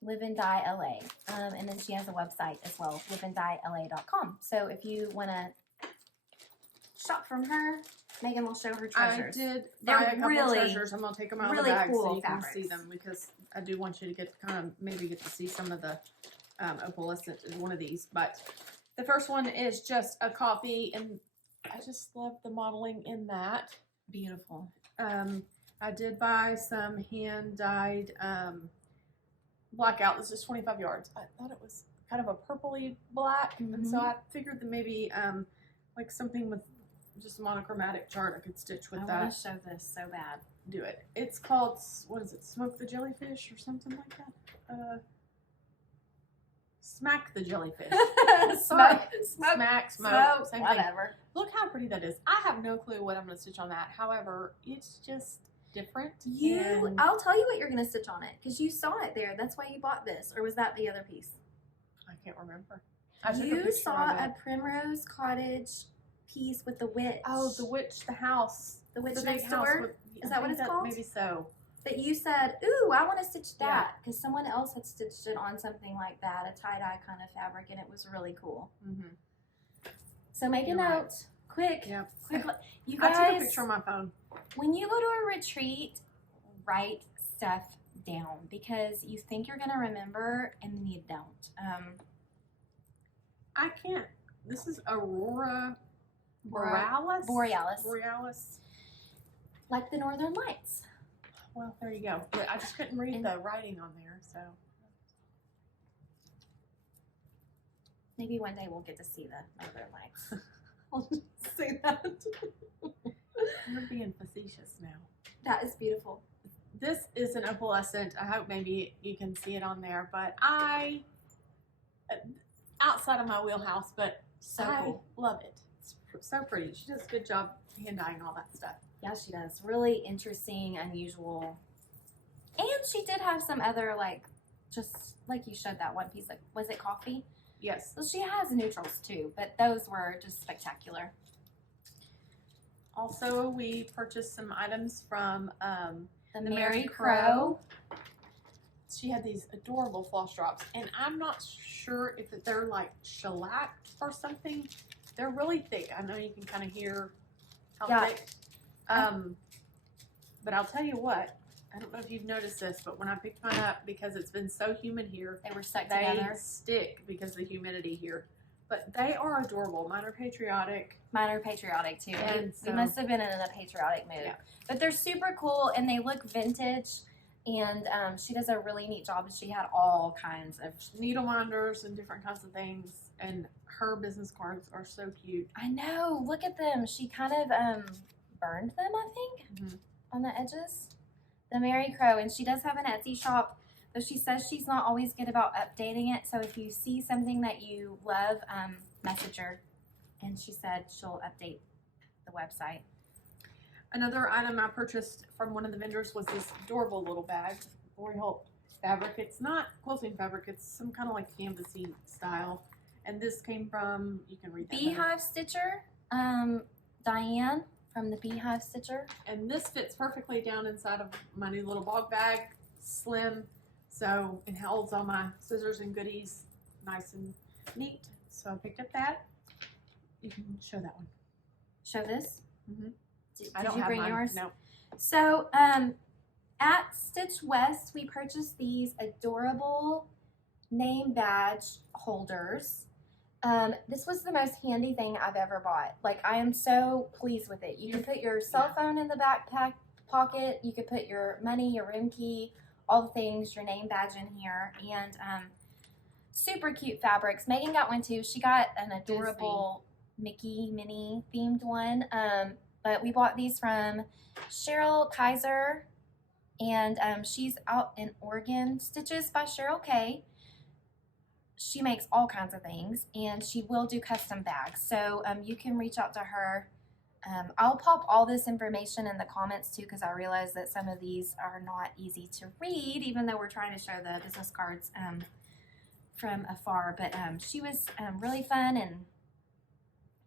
Live and Die LA. And then she has a website as well, liveanddiela.com. So if you want to shop from her, Megan will show her treasures. I did They're buy a couple really, treasures. I'm gonna take them out of really the bag cool so you fabrics. can see them because I do want you to get maybe get to see some of the opalescent in one of these. But the first one is just a coffee, and I just love the modeling in that. Beautiful. I did buy some hand dyed blackout. This is 25 yards. I thought it was kind of a purpley black, and so I figured that maybe like something with just a monochromatic chart I could stitch with that. I want to show this so bad. Do it. It's called, what is it, Smoke the Jellyfish or something like that? Smack the Jellyfish. Smoke, Smack, smoke, same thing. whatever. Look how pretty that is. I have no clue what I'm going to stitch on that. However, it's just different. and I'll tell you what you're going to stitch on it because you saw it there. That's why you bought this. Or was that the other piece? I can't remember. I took a You picture saw of it. a Primrose Cottage piece with the witch. Oh, the witch, the house. The witch The next big house door. with- Is I that what think it's called? Maybe so. But you said, ooh, I want to stitch that because someone else had stitched it on something like that, a tie-dye kind of fabric, and it was really cool. Mm-hmm. So make a You're note. right. Quick. Yep. Quick. You I guys, took a picture on my phone. when you go to a retreat, write stuff down because you think you're going to remember and then you don't. I can't. This is Aurora Borealis. Borealis. Like the Northern Lights. Well, there you go. But I just couldn't read the writing on there, so. Maybe one day we'll get to see the Northern Lights. I'll just say that. You're being facetious now. That is beautiful. This is an opalescent. I hope maybe you can see it on there, but outside of my wheelhouse, but So I cool. love it. It's so pretty. She does a good job hand dyeing all that stuff. Yeah, she does. Really interesting, unusual. And she did have some other, like, just like you showed that one piece. Like, was it coffee? Yes. So she has neutrals too, but those were just spectacular. Also, we purchased some items from The The Mary Mary Crow. She had these adorable floss drops, and I'm not sure if they're like shellacked or something. They're really thick. I know you can kind of hear how Yeah. thick. But I'll tell you what, I don't know if you've noticed this, but when I picked mine up, because it's been so humid here, They were stuck they together. stick because of the humidity here. But they are adorable. Mine are patriotic. Mine are patriotic too. And We must have been in a patriotic mood. Yeah. But they're super cool and they look vintage. And she does a really neat job. And she had all kinds of Needle minders and different kinds of things. And her business cards are so cute. I know. Look at them. She kind of burned them, I think, on the edges. The Mary Crow. And she does have an Etsy shop, but she says she's not always good about updating it. So if you see something that you love, message her. And she said she'll update the website. Another item I purchased from one of the vendors was this adorable little bag. Lori Holt fabric. It's not clothing fabric. It's some kind of like canvasy style. And this came from, you can read that. Beehive Stitcher. Diane from the Beehive Stitcher. And this fits perfectly down inside of my new little bog bag. Slim. So it holds all my scissors and goodies nice and neat. So I picked up that. You can show that one. Show this. Did you bring yours? No. So at Stitch West, we purchased these adorable name badge holders. This was the most handy thing I've ever bought. Like, I am so pleased with it. You can put your cell phone in the backpack pocket. You could put your money, your room key, all the things, your name badge in here. And super cute fabrics. Megan got one too. She got an adorable Mickey Minnie themed one. But we bought these from Cheryl Kaiser, and she's out in Oregon. Stitches by Cheryl K. She makes all kinds of things, and she will do custom bags. So you can reach out to her. I'll pop all this information in the comments too, because I realize that some of these are not easy to read, even though we're trying to show the business cards from afar. But she was really fun and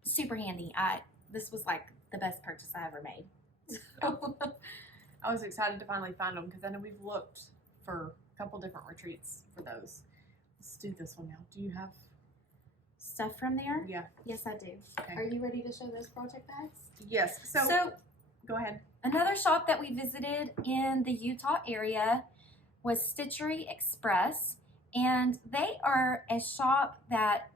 super handy. This was like the best purchase I ever made. I was excited to finally find them because I know we've looked for a couple different retreats for those. Let's do this one now. Do you have Stuff from there? Yeah. Yes, I do. Okay. Are you ready to show those project bags? Yes. So go ahead. Another shop that we visited in the Utah area was Stitchery Express, and they are a shop that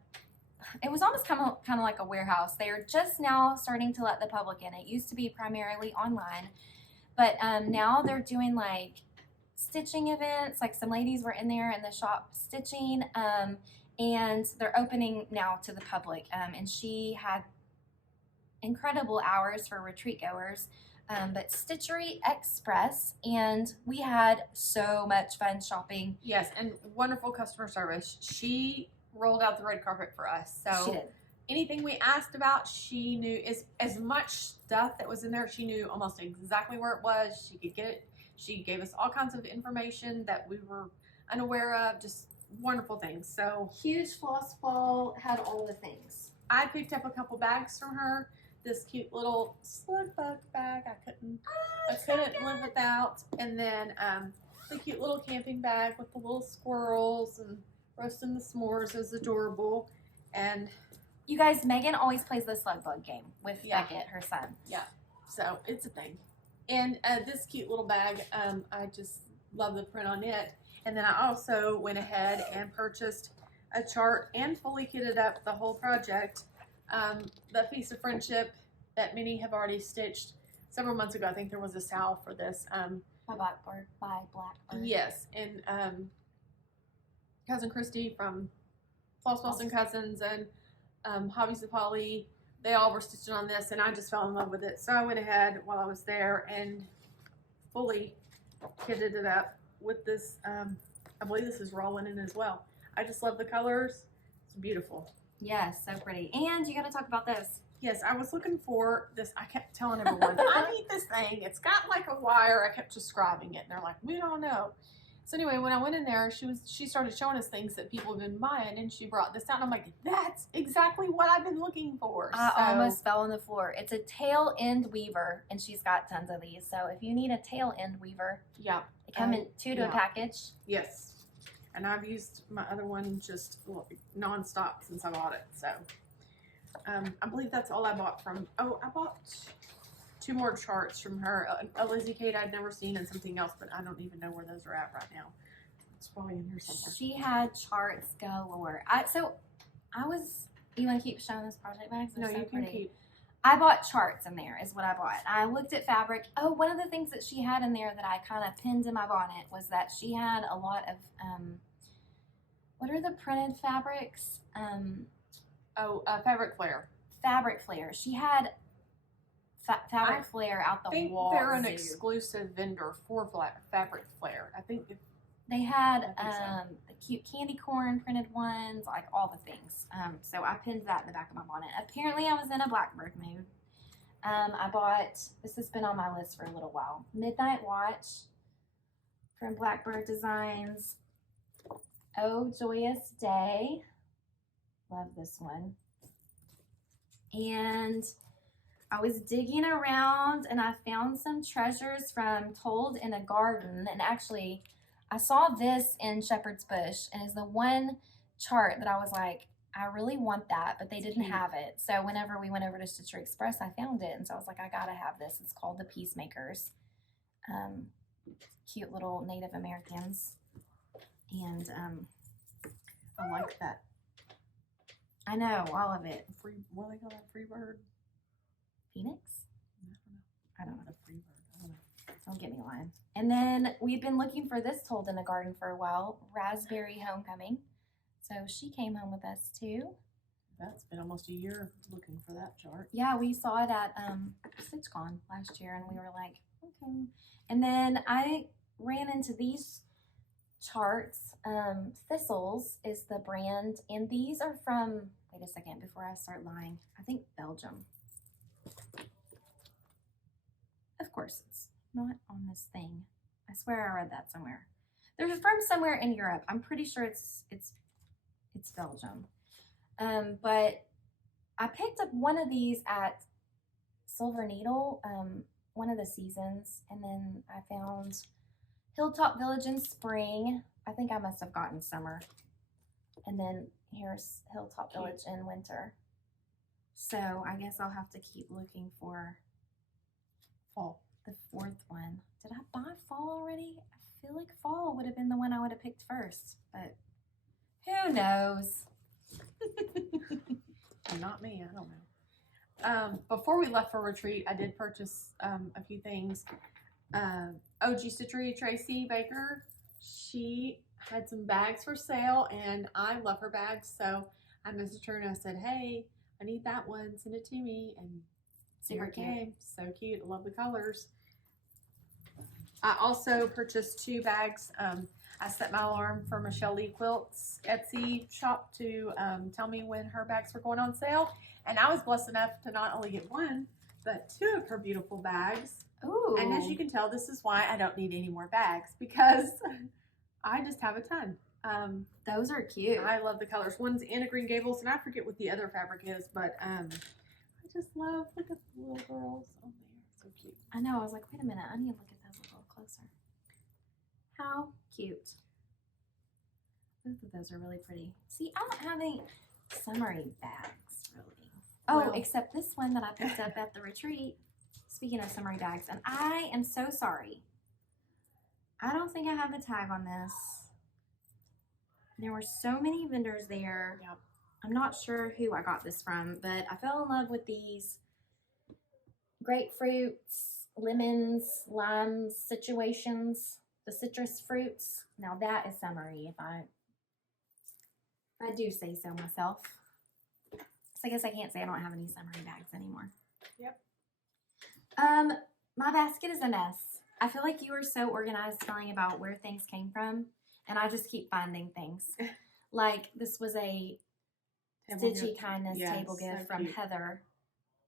it was almost kind of like a warehouse. They are just now starting to let the public in. It used to be primarily online, but now they're doing like stitching events. Like some ladies were in there in the shop stitching, and they're opening now to the public. And she had incredible hours for retreat goers. But Stitchery Express, and we had so much fun shopping. Yes, and wonderful customer service. She rolled out the red carpet for us. So She did. anything we asked about, she knew. As much stuff that was in there, she knew almost exactly where it was. She could get it. She gave us all kinds of information that we were unaware of. Just wonderful things. So Huge floss ball, had all the things. I picked up a couple bags from her. This cute little slug bug bag I couldn't live without. And then the cute little camping bag with the little squirrels and roasting the s'mores is adorable. And You guys, Megan always plays the slug bug game with Yeah. Beckett, her son. so it's a thing. And this cute little bag, I just love the print on it. And then I also went ahead and purchased a chart and fully kitted up the whole project. The Feast of Friendship that many have already stitched several months ago. I think there was a sale for this. By Blackbird. Yes, and Cousin Christy from Flossbox and Cousins and Hobbies of Holly, they all were stitching on this, and I just fell in love with it. So I went ahead while I was there and fully kitted it up with this. I believe this is raw linen as well. I just love the colors. It's beautiful. Yes, so pretty. And you got to talk about this. Yes, I was looking for this. I kept telling everyone, I need this thing. It's got like a wire. I kept describing it, and they're like, we don't know. So anyway, when I went in there, she started showing us things that people have been buying, and she brought this out, and I'm like, that's exactly what I've been looking for. I almost fell on the floor. It's a tail end weaver, and she's got tons of these. So if you need a tail end weaver, Yeah. they come in two to a package. Yes. And I've used my other one just nonstop since I bought it. So I believe that's all I bought from. Oh, I bought 2 more charts from her. A Lizzie Kate I'd never seen and something else, but I don't even know where those are at right now. It's probably in here somewhere. She had charts galore. You want to keep showing this project bags? No, They're so you can pretty. keep. I bought charts in there is what I bought. I looked at fabric. Oh, one of the things that she had in there that I kind of pinned in my bonnet was that she had a lot of, what are the printed fabrics? Fabric Flare. Fabric Flare. She had Fabric Flare out the I think wall. they're an exclusive vendor for Fabric Flare. I think They had so. the cute candy corn printed ones, like all the things. So I pinned that in the back of my bonnet. Apparently I was in a Blackbird mood. I bought, this has been on my list for a little while, Midnight Watch from Blackbird Designs. Oh Joyous Day. Love this one. And I was digging around and I found some treasures from Told in a Garden. And actually, I saw this in Shepherd's Bush, and it's the one chart that I was like, I really want that, but they didn't have it. So whenever we went over to Stitcher Express, I found it, and so I was like, I gotta have this. It's called the Peacemakers. Cute little Native Americans, and I like that. I know all of it. What do they call that? Free bird? Phoenix? I don't know. The free bird. I don't know. Don't get me lying. And then we've been looking for this Told in a Garden for a while, Raspberry Homecoming. So she came home with us too. That's been almost a year looking for that chart. Yeah, we saw it at StitchCon last year, and we were like, okay. And then I ran into these charts. Thistles is the brand, and these are from, wait a second before I start lying, I think Belgium. Of course, it's not on this thing. I swear I read that somewhere. They're from somewhere in Europe. I'm pretty sure it's Belgium. But I picked up one of these at Silver Needle, one of the seasons, and then I found Hilltop Village in spring. I think I must have gotten summer. And then here's Hilltop Village in winter. So I guess I'll have to keep looking for fall, the 4th one. Did I buy fall already? I feel like fall would have been the one I would have picked first, but who knows? Not me, I don't know. Before we left for retreat, I did purchase a few things. OG Stitchery Tracy Baker, she had some bags for sale, and I love her bags, so I messaged her and I said, hey, I need that one, send it to me, and here it came. So cute, I love the colors. I also purchased 2 bags. I set my alarm for Michelle Lee Quilt's Etsy shop to tell me when her bags were going on sale. And I was blessed enough to not only get 1, but 2 of her beautiful bags. Ooh. And as you can tell, this is why I don't need any more bags, because I just have a ton. Those are cute. I love the colors. One's Anna Green Gables, and I forget what the other fabric is, but I just love, look at the little girls on there. So cute. I know, I was like, wait a minute, I need to look at those a little closer. How cute. Both of those are really pretty. See, I don't have any summery bags, really. Oh, Well, except this one that I picked up at the retreat. Speaking of summery bags, and I am so sorry. I don't think I have the tag on this. There were so many vendors there. Yep. I'm not sure who I got this from, but I fell in love with these grapefruits, lemons, limes situations, the citrus fruits. Now that is summery, if I do say so myself. So I guess I can't say I don't have any summery bags anymore. Yep. My basket is a mess. I feel like you were so organized telling about where things came from, and I just keep finding things. Like this was a Stitchy Kindness table gift from cute. Heather,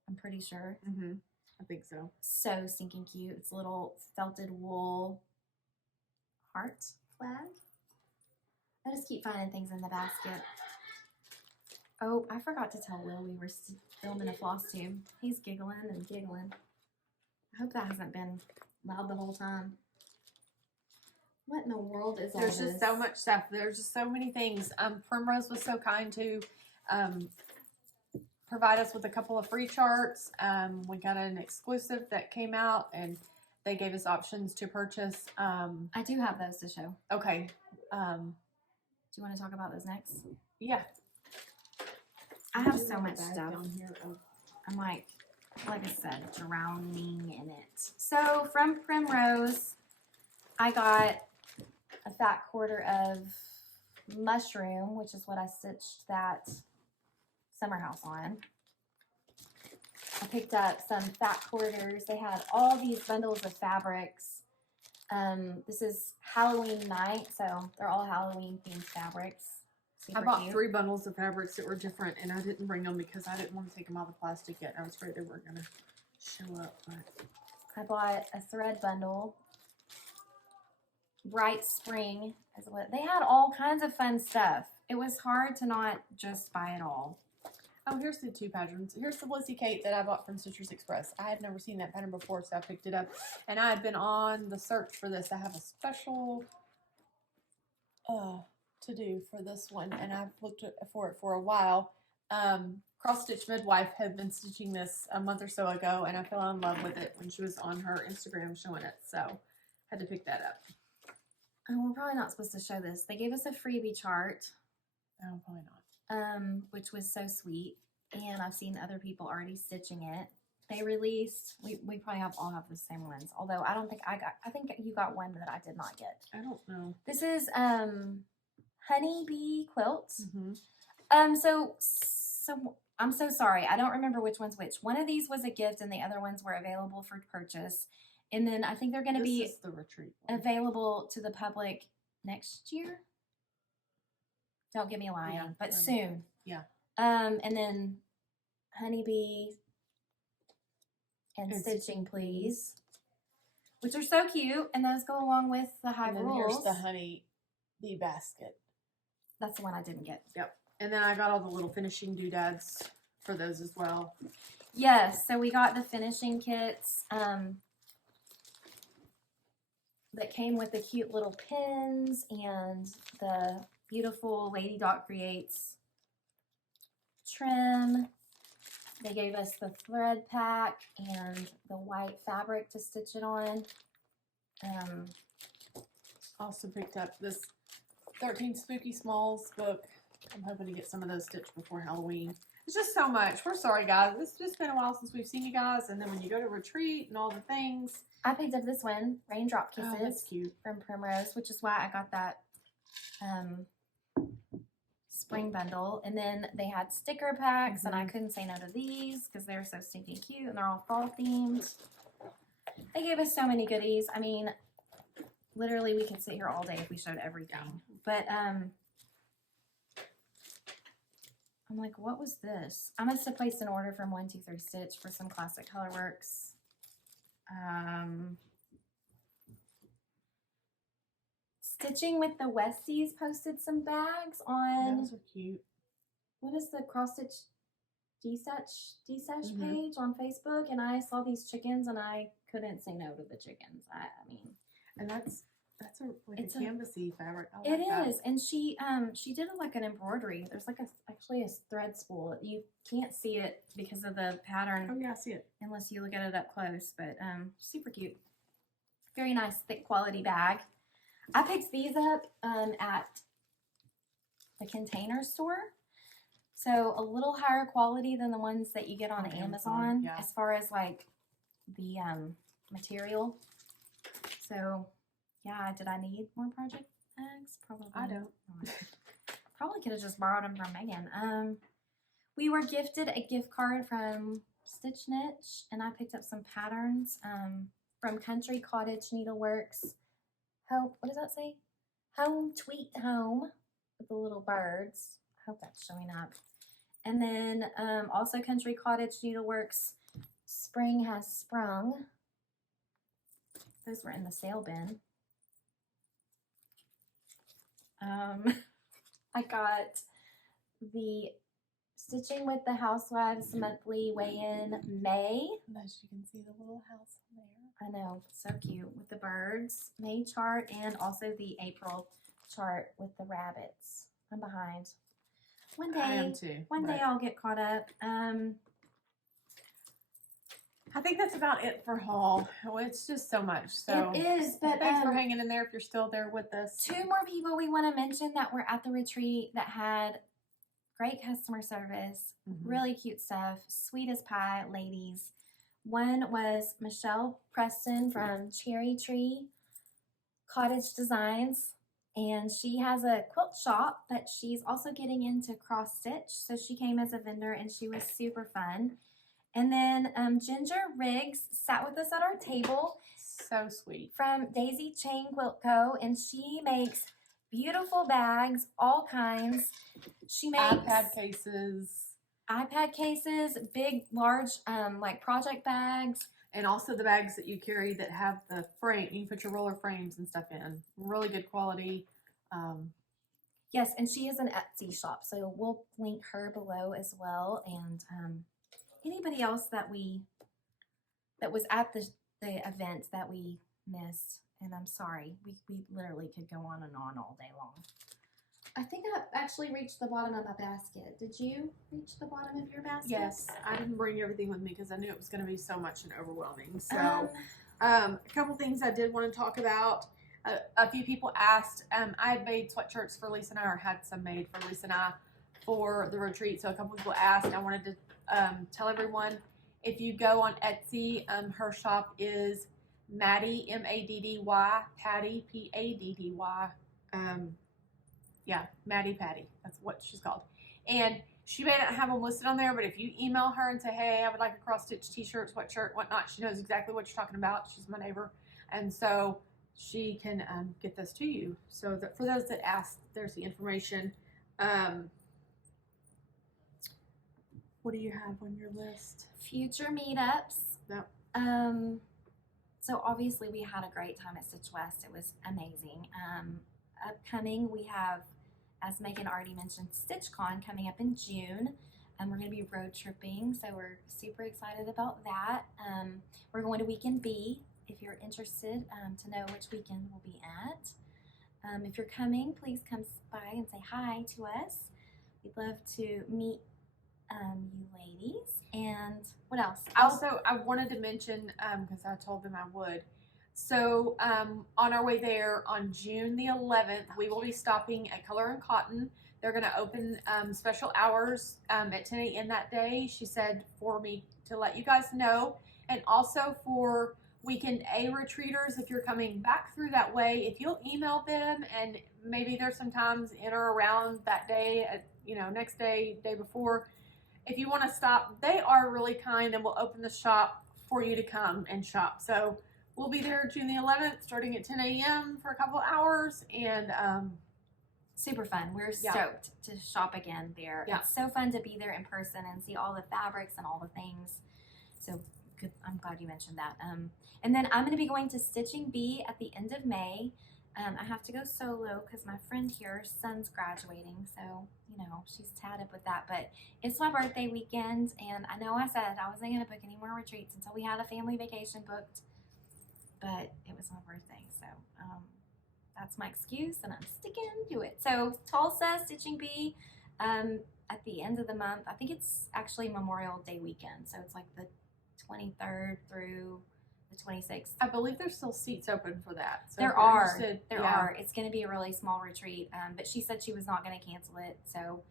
I'm pretty sure. Mm-hmm. I think so. So stinking cute. It's a little felted wool heart flag. I just keep finding things in the basket. Oh, I forgot to tell Will we were filming a Flosstube. He's giggling and giggling. I hope that hasn't been loud the whole time. What in the world is all There's this? just so much stuff. There's just so many things. Primrose was so kind to provide us with a couple of free charts. We got an exclusive that came out, and they gave us options to purchase. I do have those to show. Okay. Do you want to talk about those next? Yeah. I have so much bag stuff. down here. Oh. I'm like I said, drowning in it. So from Primrose, I got a fat quarter of mushroom, which is what I stitched that summer house on. I picked up some fat quarters. They had all these bundles of fabrics. This is Halloween night, so they're all Halloween themed fabrics. Super I bought cute. 3 bundles of fabrics that were different, and I didn't bring them because I didn't want to take them out of the plastic yet. I was afraid they weren't going to show up. But I bought a thread bundle. Bright Spring is what they had. All kinds of fun stuff. It was hard to not just buy it all. oh, here's the 2 patterns. Here's the Lizzie Kate that I bought from Stitchers Express. I had never seen that pattern before, so I picked it up. And I had been on the search for this. I have a special to do for this one, and I've looked for it for a while. Cross Stitch Midwife had been stitching this a month or so ago, and I fell in love with it when she was on her Instagram showing it, so had to pick that up. Oh, we're probably not supposed to show this. They gave us a freebie chart, No, probably not. which was so sweet, and I've seen other people already stitching it. They released. We probably all have the same ones, although I don't think I think you got one that I did not get. I don't know. This is honeybee quilts. Mm-hmm. So I'm so sorry. I don't remember which one's which. One of these was a gift, and the other ones were available for purchase. And then I think they're going to be This is the retreat one. available to the public next year. Don't get me lying, Yeah, but soon. Yeah. And then honeybee and stitching, please, which are so cute, and those go along with the high And then rules. here's the honey bee basket. That's the one I didn't get. Yep. And then I got all the little finishing doodads for those as well. Yes, so we got the finishing kits that came with the cute little pins and the beautiful Lady Dot Creates trim. They gave us the thread pack and the white fabric to stitch it on. Also picked up this 13 Spooky Smalls book. I'm hoping to get some of those stitched before Halloween. It's just so much. We're sorry, guys. It's just been a while since we've seen you guys. And then when you go to retreat and all the things. I picked up this one, Raindrop Kisses, Oh, that's cute. from Primrose, which is why I got that spring bundle. And then they had sticker packs, and I couldn't say no to these because they're so stinking cute, and they're all fall themed. They gave us so many goodies. I mean, literally we could sit here all day if we showed everything. But I'm like, what was this? I must have placed an order from 123 Stitch for some classic colorworks. Stitching with the Westies posted some bags on, Those are cute. what is the cross stitch D-Sesh Mhm. page on Facebook, and I saw these chickens and I couldn't say no to the chickens. I mean, And that's It's a a- canvasy fabric. I like it that. is, and she did like an embroidery. There's like actually a thread spool. You can't see it because of the pattern Oh yeah, I see it. unless you look at it up close, but super cute. Very nice, thick quality bag. I picked these up at the Container Store. So a little higher quality than the ones that you get on On Amazon, Amazon, yeah. as far as like the material. So yeah, did I need more project bags? Probably. I don't. not. Probably could have just borrowed them from Megan. We were gifted a gift card from Stitch Niche, and I picked up some patterns from Country Cottage Needleworks. What does that say? Home Tweet Home with the little birds. I hope that's showing up. And then also Country Cottage Needleworks Spring Has Sprung. Those were in the sale bin. I got the Stitching with the Housewives monthly weigh-in May. As you can see the little house there. I know, so cute with the birds. May chart and also the April chart with the rabbits. I'm behind. One I am day, too. one day I'll get caught up. I think that's about it for haul. Oh, it's just so much. So It is, but thanks for hanging in there if you're still there with us. 2 more people we want to mention that were at the retreat that had great customer service, really cute stuff, sweet as pie ladies. One was Michelle Preston from Cherry Tree Cottage Designs, and she has a quilt shop, but she's also getting into cross stitch. So she came as a vendor, and she was super fun. And then Ginger Riggs sat with us at our table. So sweet. From Daisy Chain Quilt Co. And she makes beautiful bags, all kinds. She makes iPad cases, big, large, like project bags. And also the bags that you carry that have the frame. You can put your roller frames and stuff in. Really good quality. Yes, and she has an Etsy shop. So we'll link her below as well. And anybody else that was at the event that we missed, and I'm sorry, we literally could go on and on all day long. I think I actually reached the bottom of my basket. Did you reach the bottom of your basket? Yes, I didn't bring everything with me because I knew it was going to be so much and overwhelming. So, a couple things I did want to talk about. A few people asked. I had made sweatshirts for Lisa and I, or had some made for Lisa and I for the retreat. So a couple people asked. I wanted to tell everyone, if you go on Etsy, her shop is Maddie, Maddy, Patty, Paddy. Yeah, Maddie Patty. That's what she's called. And she may not have them listed on there, but if you email her and say, hey, I would like a cross-stitch t-shirt, sweatshirt, whatnot, she knows exactly what you're talking about. She's my neighbor. And so she can get those to you. So that for those that asked, there's the information. What do you have on your list? Future meetups. Yep. So obviously we had a great time at Stitch West. It was amazing. Upcoming, we have, as Megan already mentioned, StitchCon coming up in June. We're going to be road tripping, so we're super excited about that. We're going to Weekend B, if you're interested to know which weekend we'll be at. If you're coming, please come by and say hi to us. We'd love to meet you ladies. And what else? Also, I wanted to mention, because I told them I would. So on our way there on June the 11th, we will be stopping at Color and Cotton. They're going to open special hours at 10 a.m. that day. She said for me to let you guys know. And also for Weekend A retreaters, if you're coming back through that way, if you'll email them, and maybe there's some times in or around that day, next day, day before, if you want to stop, they are really kind and will open the shop for you to come and shop. So we'll be there June the 11th, starting at 10 a.m. for a couple hours, and super fun. We're stoked to shop again there. Yeah. It's so fun to be there in person and see all the fabrics and all the things. So good. I'm glad you mentioned that. And then I'm going to be going to Stitching Bee at the end of May. I have to go solo because my friend here's son's graduating, so she's tied up with that. But it's my birthday weekend, and I know I said I wasn't going to book any more retreats until we had a family vacation booked, but it was my birthday, so that's my excuse, and I'm sticking to it. So Tulsa Stitching Bee at the end of the month. I think it's actually Memorial Day weekend, so it's like the 23rd through the 26th. I believe there's still seats open for that. So there are. It's going to be a really small retreat, but she said she was not going to cancel it. So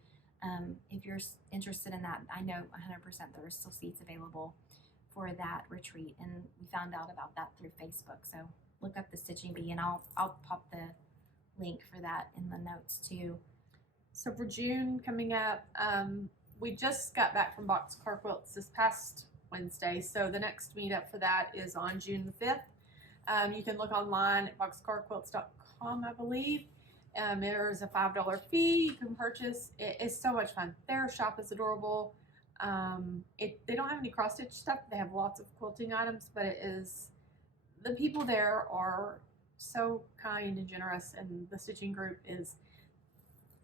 if you're interested in that, I know 100% there are still seats available for that retreat, and we found out about that through Facebook. So look up the Stitching Bee, and I'll pop the link for that in the notes too. So for June coming up, we just got back from Boxcar Quilts this past Wednesday, so the next meetup for that is on June the 5th. You can look online at boxcarquilts.com, I believe. There's a $5 fee you can purchase. It's so much fun. Their shop is adorable. They don't have any cross-stitch stuff. They have lots of quilting items, but the people there are so kind and generous, and the stitching group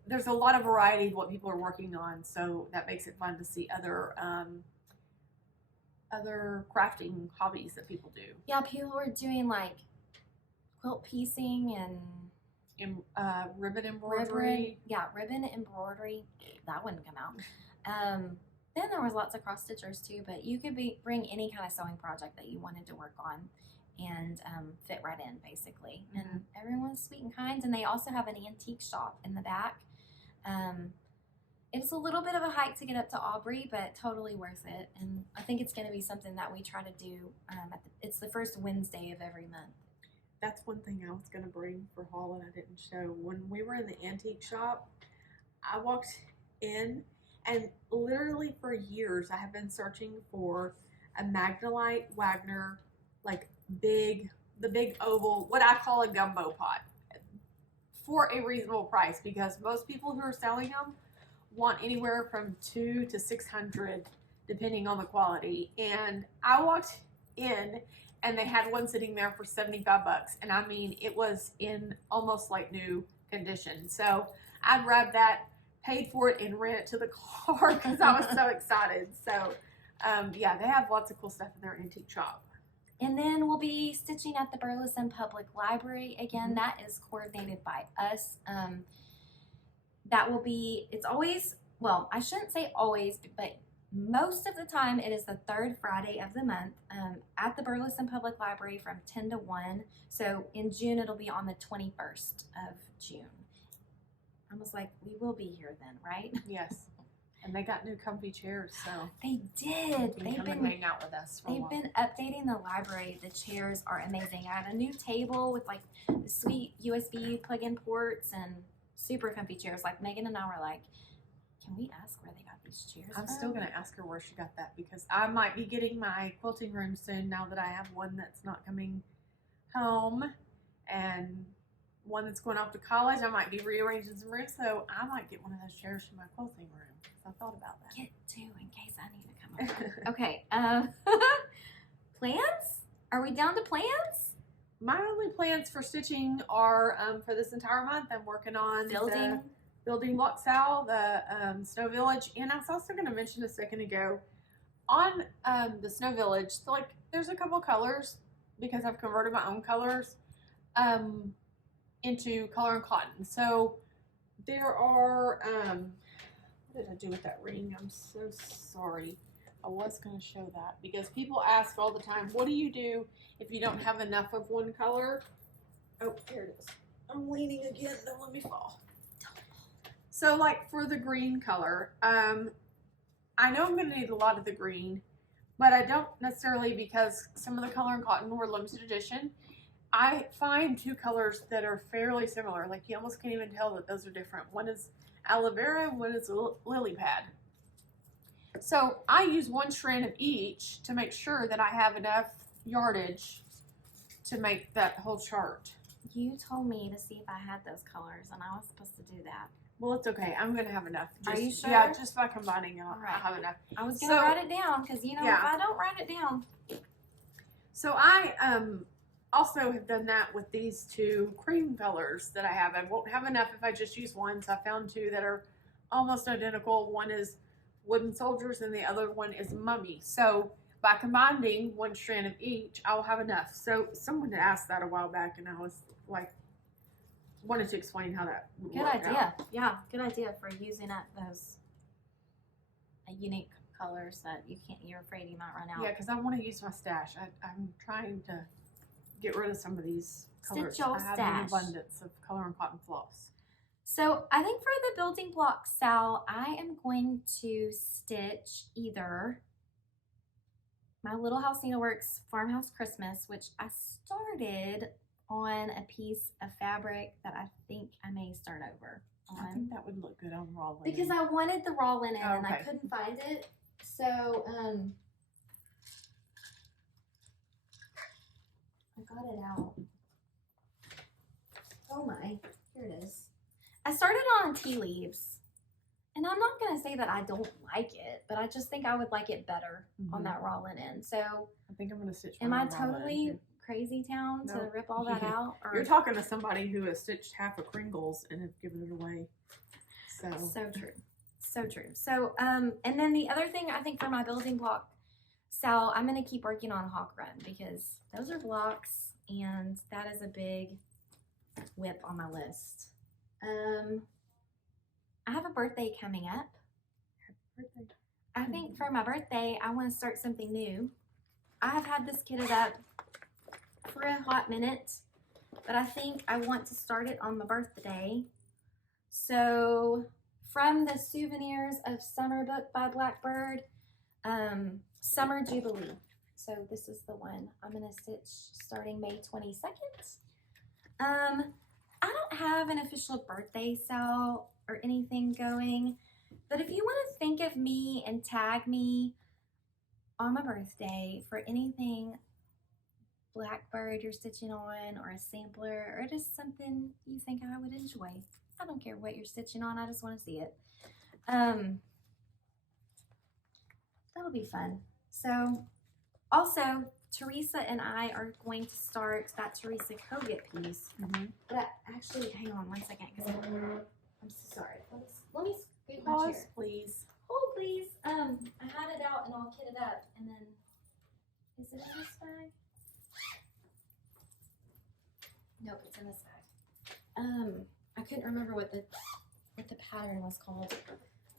there's a lot of variety of what people are working on, so that makes it fun to see other crafting hobbies that people do. Yeah, people are doing like quilt piecing and ribbon embroidery. Ribbon embroidery. That wouldn't come out. Then there was lots of cross stitchers too, but you could bring any kind of sewing project that you wanted to work on and fit right in, basically. Mm-hmm. And everyone's sweet and kind. And they also have an antique shop in the back. It's a little bit of a hike to get up to Aubrey, but totally worth it. And I think it's going to be something that we try to do. It's the first Wednesday of every month. That's one thing I was going to bring for haul and I didn't show. When we were in the antique shop, I walked in and literally for years I have been searching for a Magnolite Wagner, like the big oval, what I call a gumbo pot, for a reasonable price, because most people who are selling them want anywhere from $200 to $600 depending on the quality. And I walked in and they had one sitting there for $75, and I mean it was in almost like new condition. So I grabbed that, paid for it, and ran it to the car because I was so excited. So yeah, they have lots of cool stuff in their antique shop. And then we'll be stitching at the Burleson Public Library. Again, that is coordinated by us. That will be, it's always, well, I shouldn't say always, but most of the time it is the third Friday of the month at the Burleson Public Library from 10 to 1. So in June, it'll be on the 21st of June. I was like, we will be here then, right? Yes. And they got new comfy chairs, so they did. They've been hanging out with us for a while. They've been updating the library. The chairs are amazing. I had a new table with like sweet USB plug-in ports and super comfy chairs. Like Megan and I were like, can we ask where they got these chairs I'm from? still going to ask her where she got that, because I might be getting my quilting room soon now that I have one that's not coming home and one that's going off to college. I might be rearranging some rooms, so I might get one of those chairs for my quilting room. I thought about that. Get two in case I need to come over. Okay. Plans? Are we down to plans? My only plans for stitching are for this entire month. I'm working on the building block Sal, the Snow Village, and I was also going to mention a second ago on the Snow Village. So like, there's a couple colors because I've converted my own colors into color and cotton. So there are. What did I do with that ring? I'm so sorry. I was going to show that because people ask all the time, what do you do if you don't have enough of one color? Oh, here it is. I'm leaning again. Don't let me fall. So like for the green color, I know I'm going to need a lot of the green, but I don't necessarily, because some of the color and cotton were limited edition. I find two colors that are fairly similar. Like you almost can't even tell that those are different. One is aloe vera and one is lily pad. So I use one strand of each to make sure that I have enough yardage to make that whole chart. You told me to see if I had those colors, and I was supposed to do that. Well, it's okay. I'm going to have enough. Are you sure? Yeah, just by combining, I'll have enough. I was going to write it down because, you know, if I don't write it down. So I also have done that with these two cream colors that I have. I won't have enough if I just use one, so I found two that are almost identical. One is Wooden Soldiers and the other one is Mummy. So by combining one strand of each, I'll have enough. So someone had asked that a while back, and I was like, wanted to explain how that would Good work idea. out. Yeah, good idea for using up those unique colors that you're afraid you might run out. Yeah, because I want to use my stash. I'm trying to get rid of some of these colors. Stitch your I have stash. an abundance of color and cotton floss. So I think for the building block Sal, I am going to stitch either my Little House Needleworks Farmhouse Christmas, which I started on a piece of fabric that I think I may start over on. I think that would look good on raw linen. Because I wanted the raw linen and I Okay. couldn't find it. So I got it out. Oh my, here it is. I started on tea leaves, and I'm not going to say that I don't like it, but I just think I would like it better on that raw linen. So I think I'm going to stitch. am I mine on raw linen, totally too. crazy town to No. rip all that out? Or? You're talking to somebody who has stitched half of Kringles and have given it away. So true. So true. So, and then the other thing I think for my building block, Sal, I'm going to keep working on Hawk Run because those are blocks and that is a big whip on my list. I have a birthday coming up. Birthday. I think for my birthday, I want to start something new. I have had this kitted up for a hot minute, but I think I want to start it on my birthday. So from the Souvenirs of Summer book by Blackbird, Summer Jubilee. So this is the one I'm gonna stitch starting May 22nd. I don't have an official birthday sale or anything going, but if you want to think of me and tag me on my birthday for anything Blackbird you're stitching on, or a sampler, or just something you think I would enjoy. I don't care what you're stitching on, I just want to see it. That'll be fun. So also, Teresa and I are going to start that Teresa Kogut piece. But actually, hang on 1 second, because I'm so sorry. Let me scoot my Pause, chair. please. Hold, please. I had it out and I'll kit it up, and then is it in this bag? Nope, it's in this bag. I couldn't remember what the pattern was called.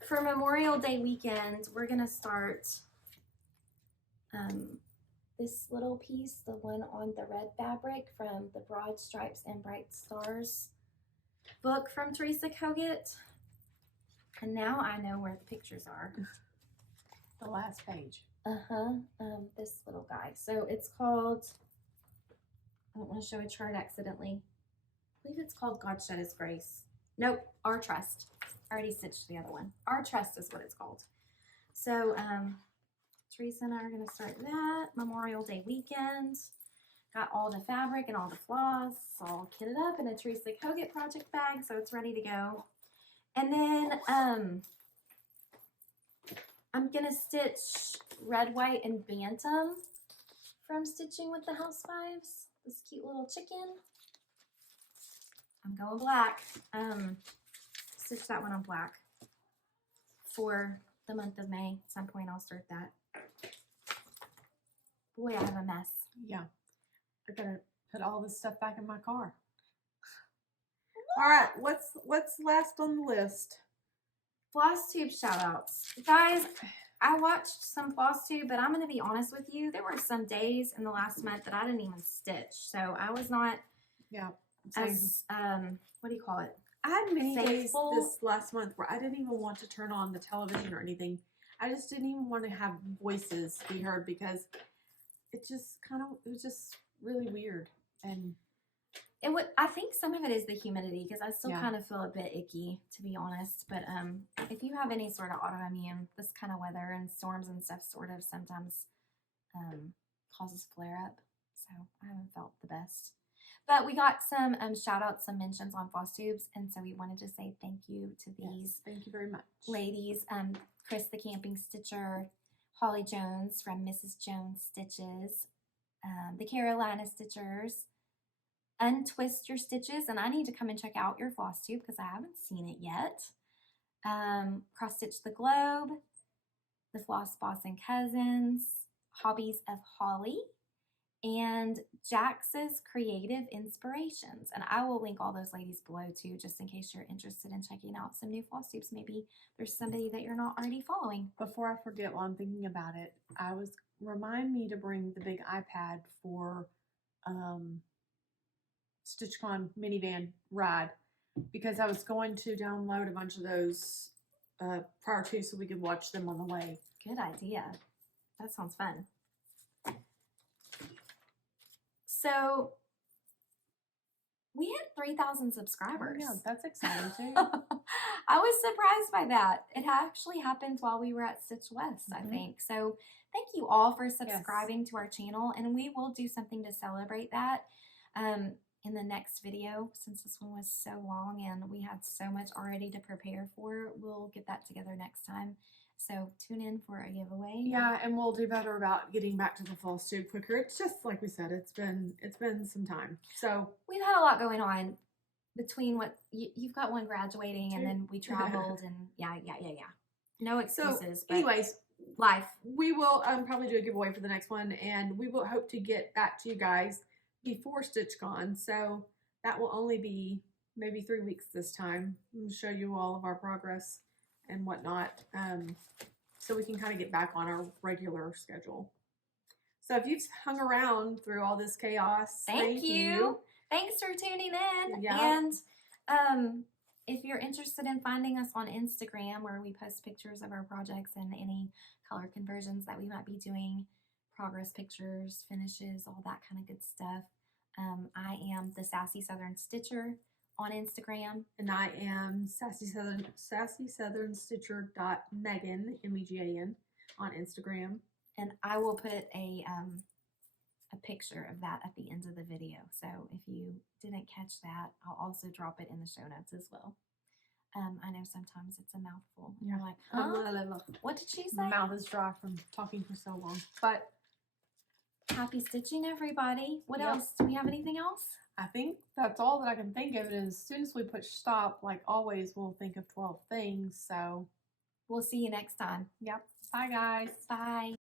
For Memorial Day weekend, we're gonna start this little piece, the one on the red fabric from the Broad Stripes and Bright Stars book from Teresa Kogut. And now I know where the pictures are. The last page. This little guy. So it's called, I don't want to show a chart accidentally. I believe it's called God Shed His Grace. Nope, Our Trust. I already stitched the other one. Our Trust is what it's called. So Teresa and I are going to start that Memorial Day weekend. Got all the fabric and all the floss. It's all kitted up in a Teresa Kogut project bag, so it's ready to go. And then I'm going to stitch Red, White, and Bantam from Stitching with the Housewives. This cute little chicken. I'm going black. Stitch that one on black for the month of May. At some point I'll start that. Boy, I have a mess. Yeah. I gotta put all this stuff back in my car. All right, what's last on the list? Flosstube shout outs. Guys, I watched some Flosstube, but I'm going to be honest with you. There were some days in the last month that I didn't even stitch. So I was not as, what do you call it? I had many Faithful. days this last month where I didn't even want to turn on the television or anything. I just didn't even want to have voices be heard because it was just really weird. And I think some of it is the humidity, because I still Yeah. kind of feel a bit icky, to be honest. But if you have any sort of autoimmune, this kind of weather and storms and stuff sort of sometimes causes flare up. So I haven't felt the best. But we got some shout outs, some mentions on Flosstubes, and so we wanted to say thank you to these thank you very much. ladies. Chris the Camping Stitcher, Holly Jones from Mrs. Jones Stitches, the Carolina Stitchers, Untwist Your Stitches, and I need to come and check out your Flosstube because I haven't seen it yet. Cross Stitch the Globe, the Flossbox and Cousins, Hobbies of Holly, and Jax's Creative Inspirations. And I will link all those ladies below too, just in case you're interested in checking out some new Flosstubes. Maybe there's somebody that you're not already following. Before I forget, while I'm thinking about it, remind me to bring the big iPad for StitchCon minivan ride, because I was going to download a bunch of those prior to so we could watch them on the way. Good idea. That sounds fun. So we had 3,000 subscribers. Yeah, that's exciting too. I was surprised by that. It actually happened while we were at Stitch West, I think. So thank you all for subscribing to our channel, and we will do something to celebrate that in the next video. Since this one was so long and we had so much already to prepare for, we'll get that together next time. So tune in for a giveaway. Yeah, and we'll do better about getting back to the Flosstube quicker. It's just like we said, it's been some time. So we've had a lot going on between what you've got one graduating, and then we traveled, and yeah. No excuses. So, anyways, life. We will probably do a giveaway for the next one, and we will hope to get back to you guys before StitchCon. So that will only be maybe 3 weeks this time and show you all of our progress and whatnot, so we can kind of get back on our regular schedule. So if you've hung around through all this chaos, thank you. Thanks for tuning in. Yeah. And if you're interested in finding us on Instagram, where we post pictures of our projects and any color conversions that we might be doing, progress pictures, finishes, all that kind of good stuff. I am the Sassy Southern Stitcher on Instagram. And I am sassysouthernstitcher.megan, M-E-G-A-N, on Instagram. And I will put a picture of that at the end of the video. So if you didn't catch that, I'll also drop it in the show notes as well. I know sometimes it's a mouthful. And you're like, huh? What did she say? My mouth is dry from talking for so long. But happy stitching, everybody. What Yep. else? Do we have anything else? I think that's all that I can think of. And as soon as we push stop, like always, we'll think of 12 things. So We'll see you next time. yep. Bye, guys. Bye.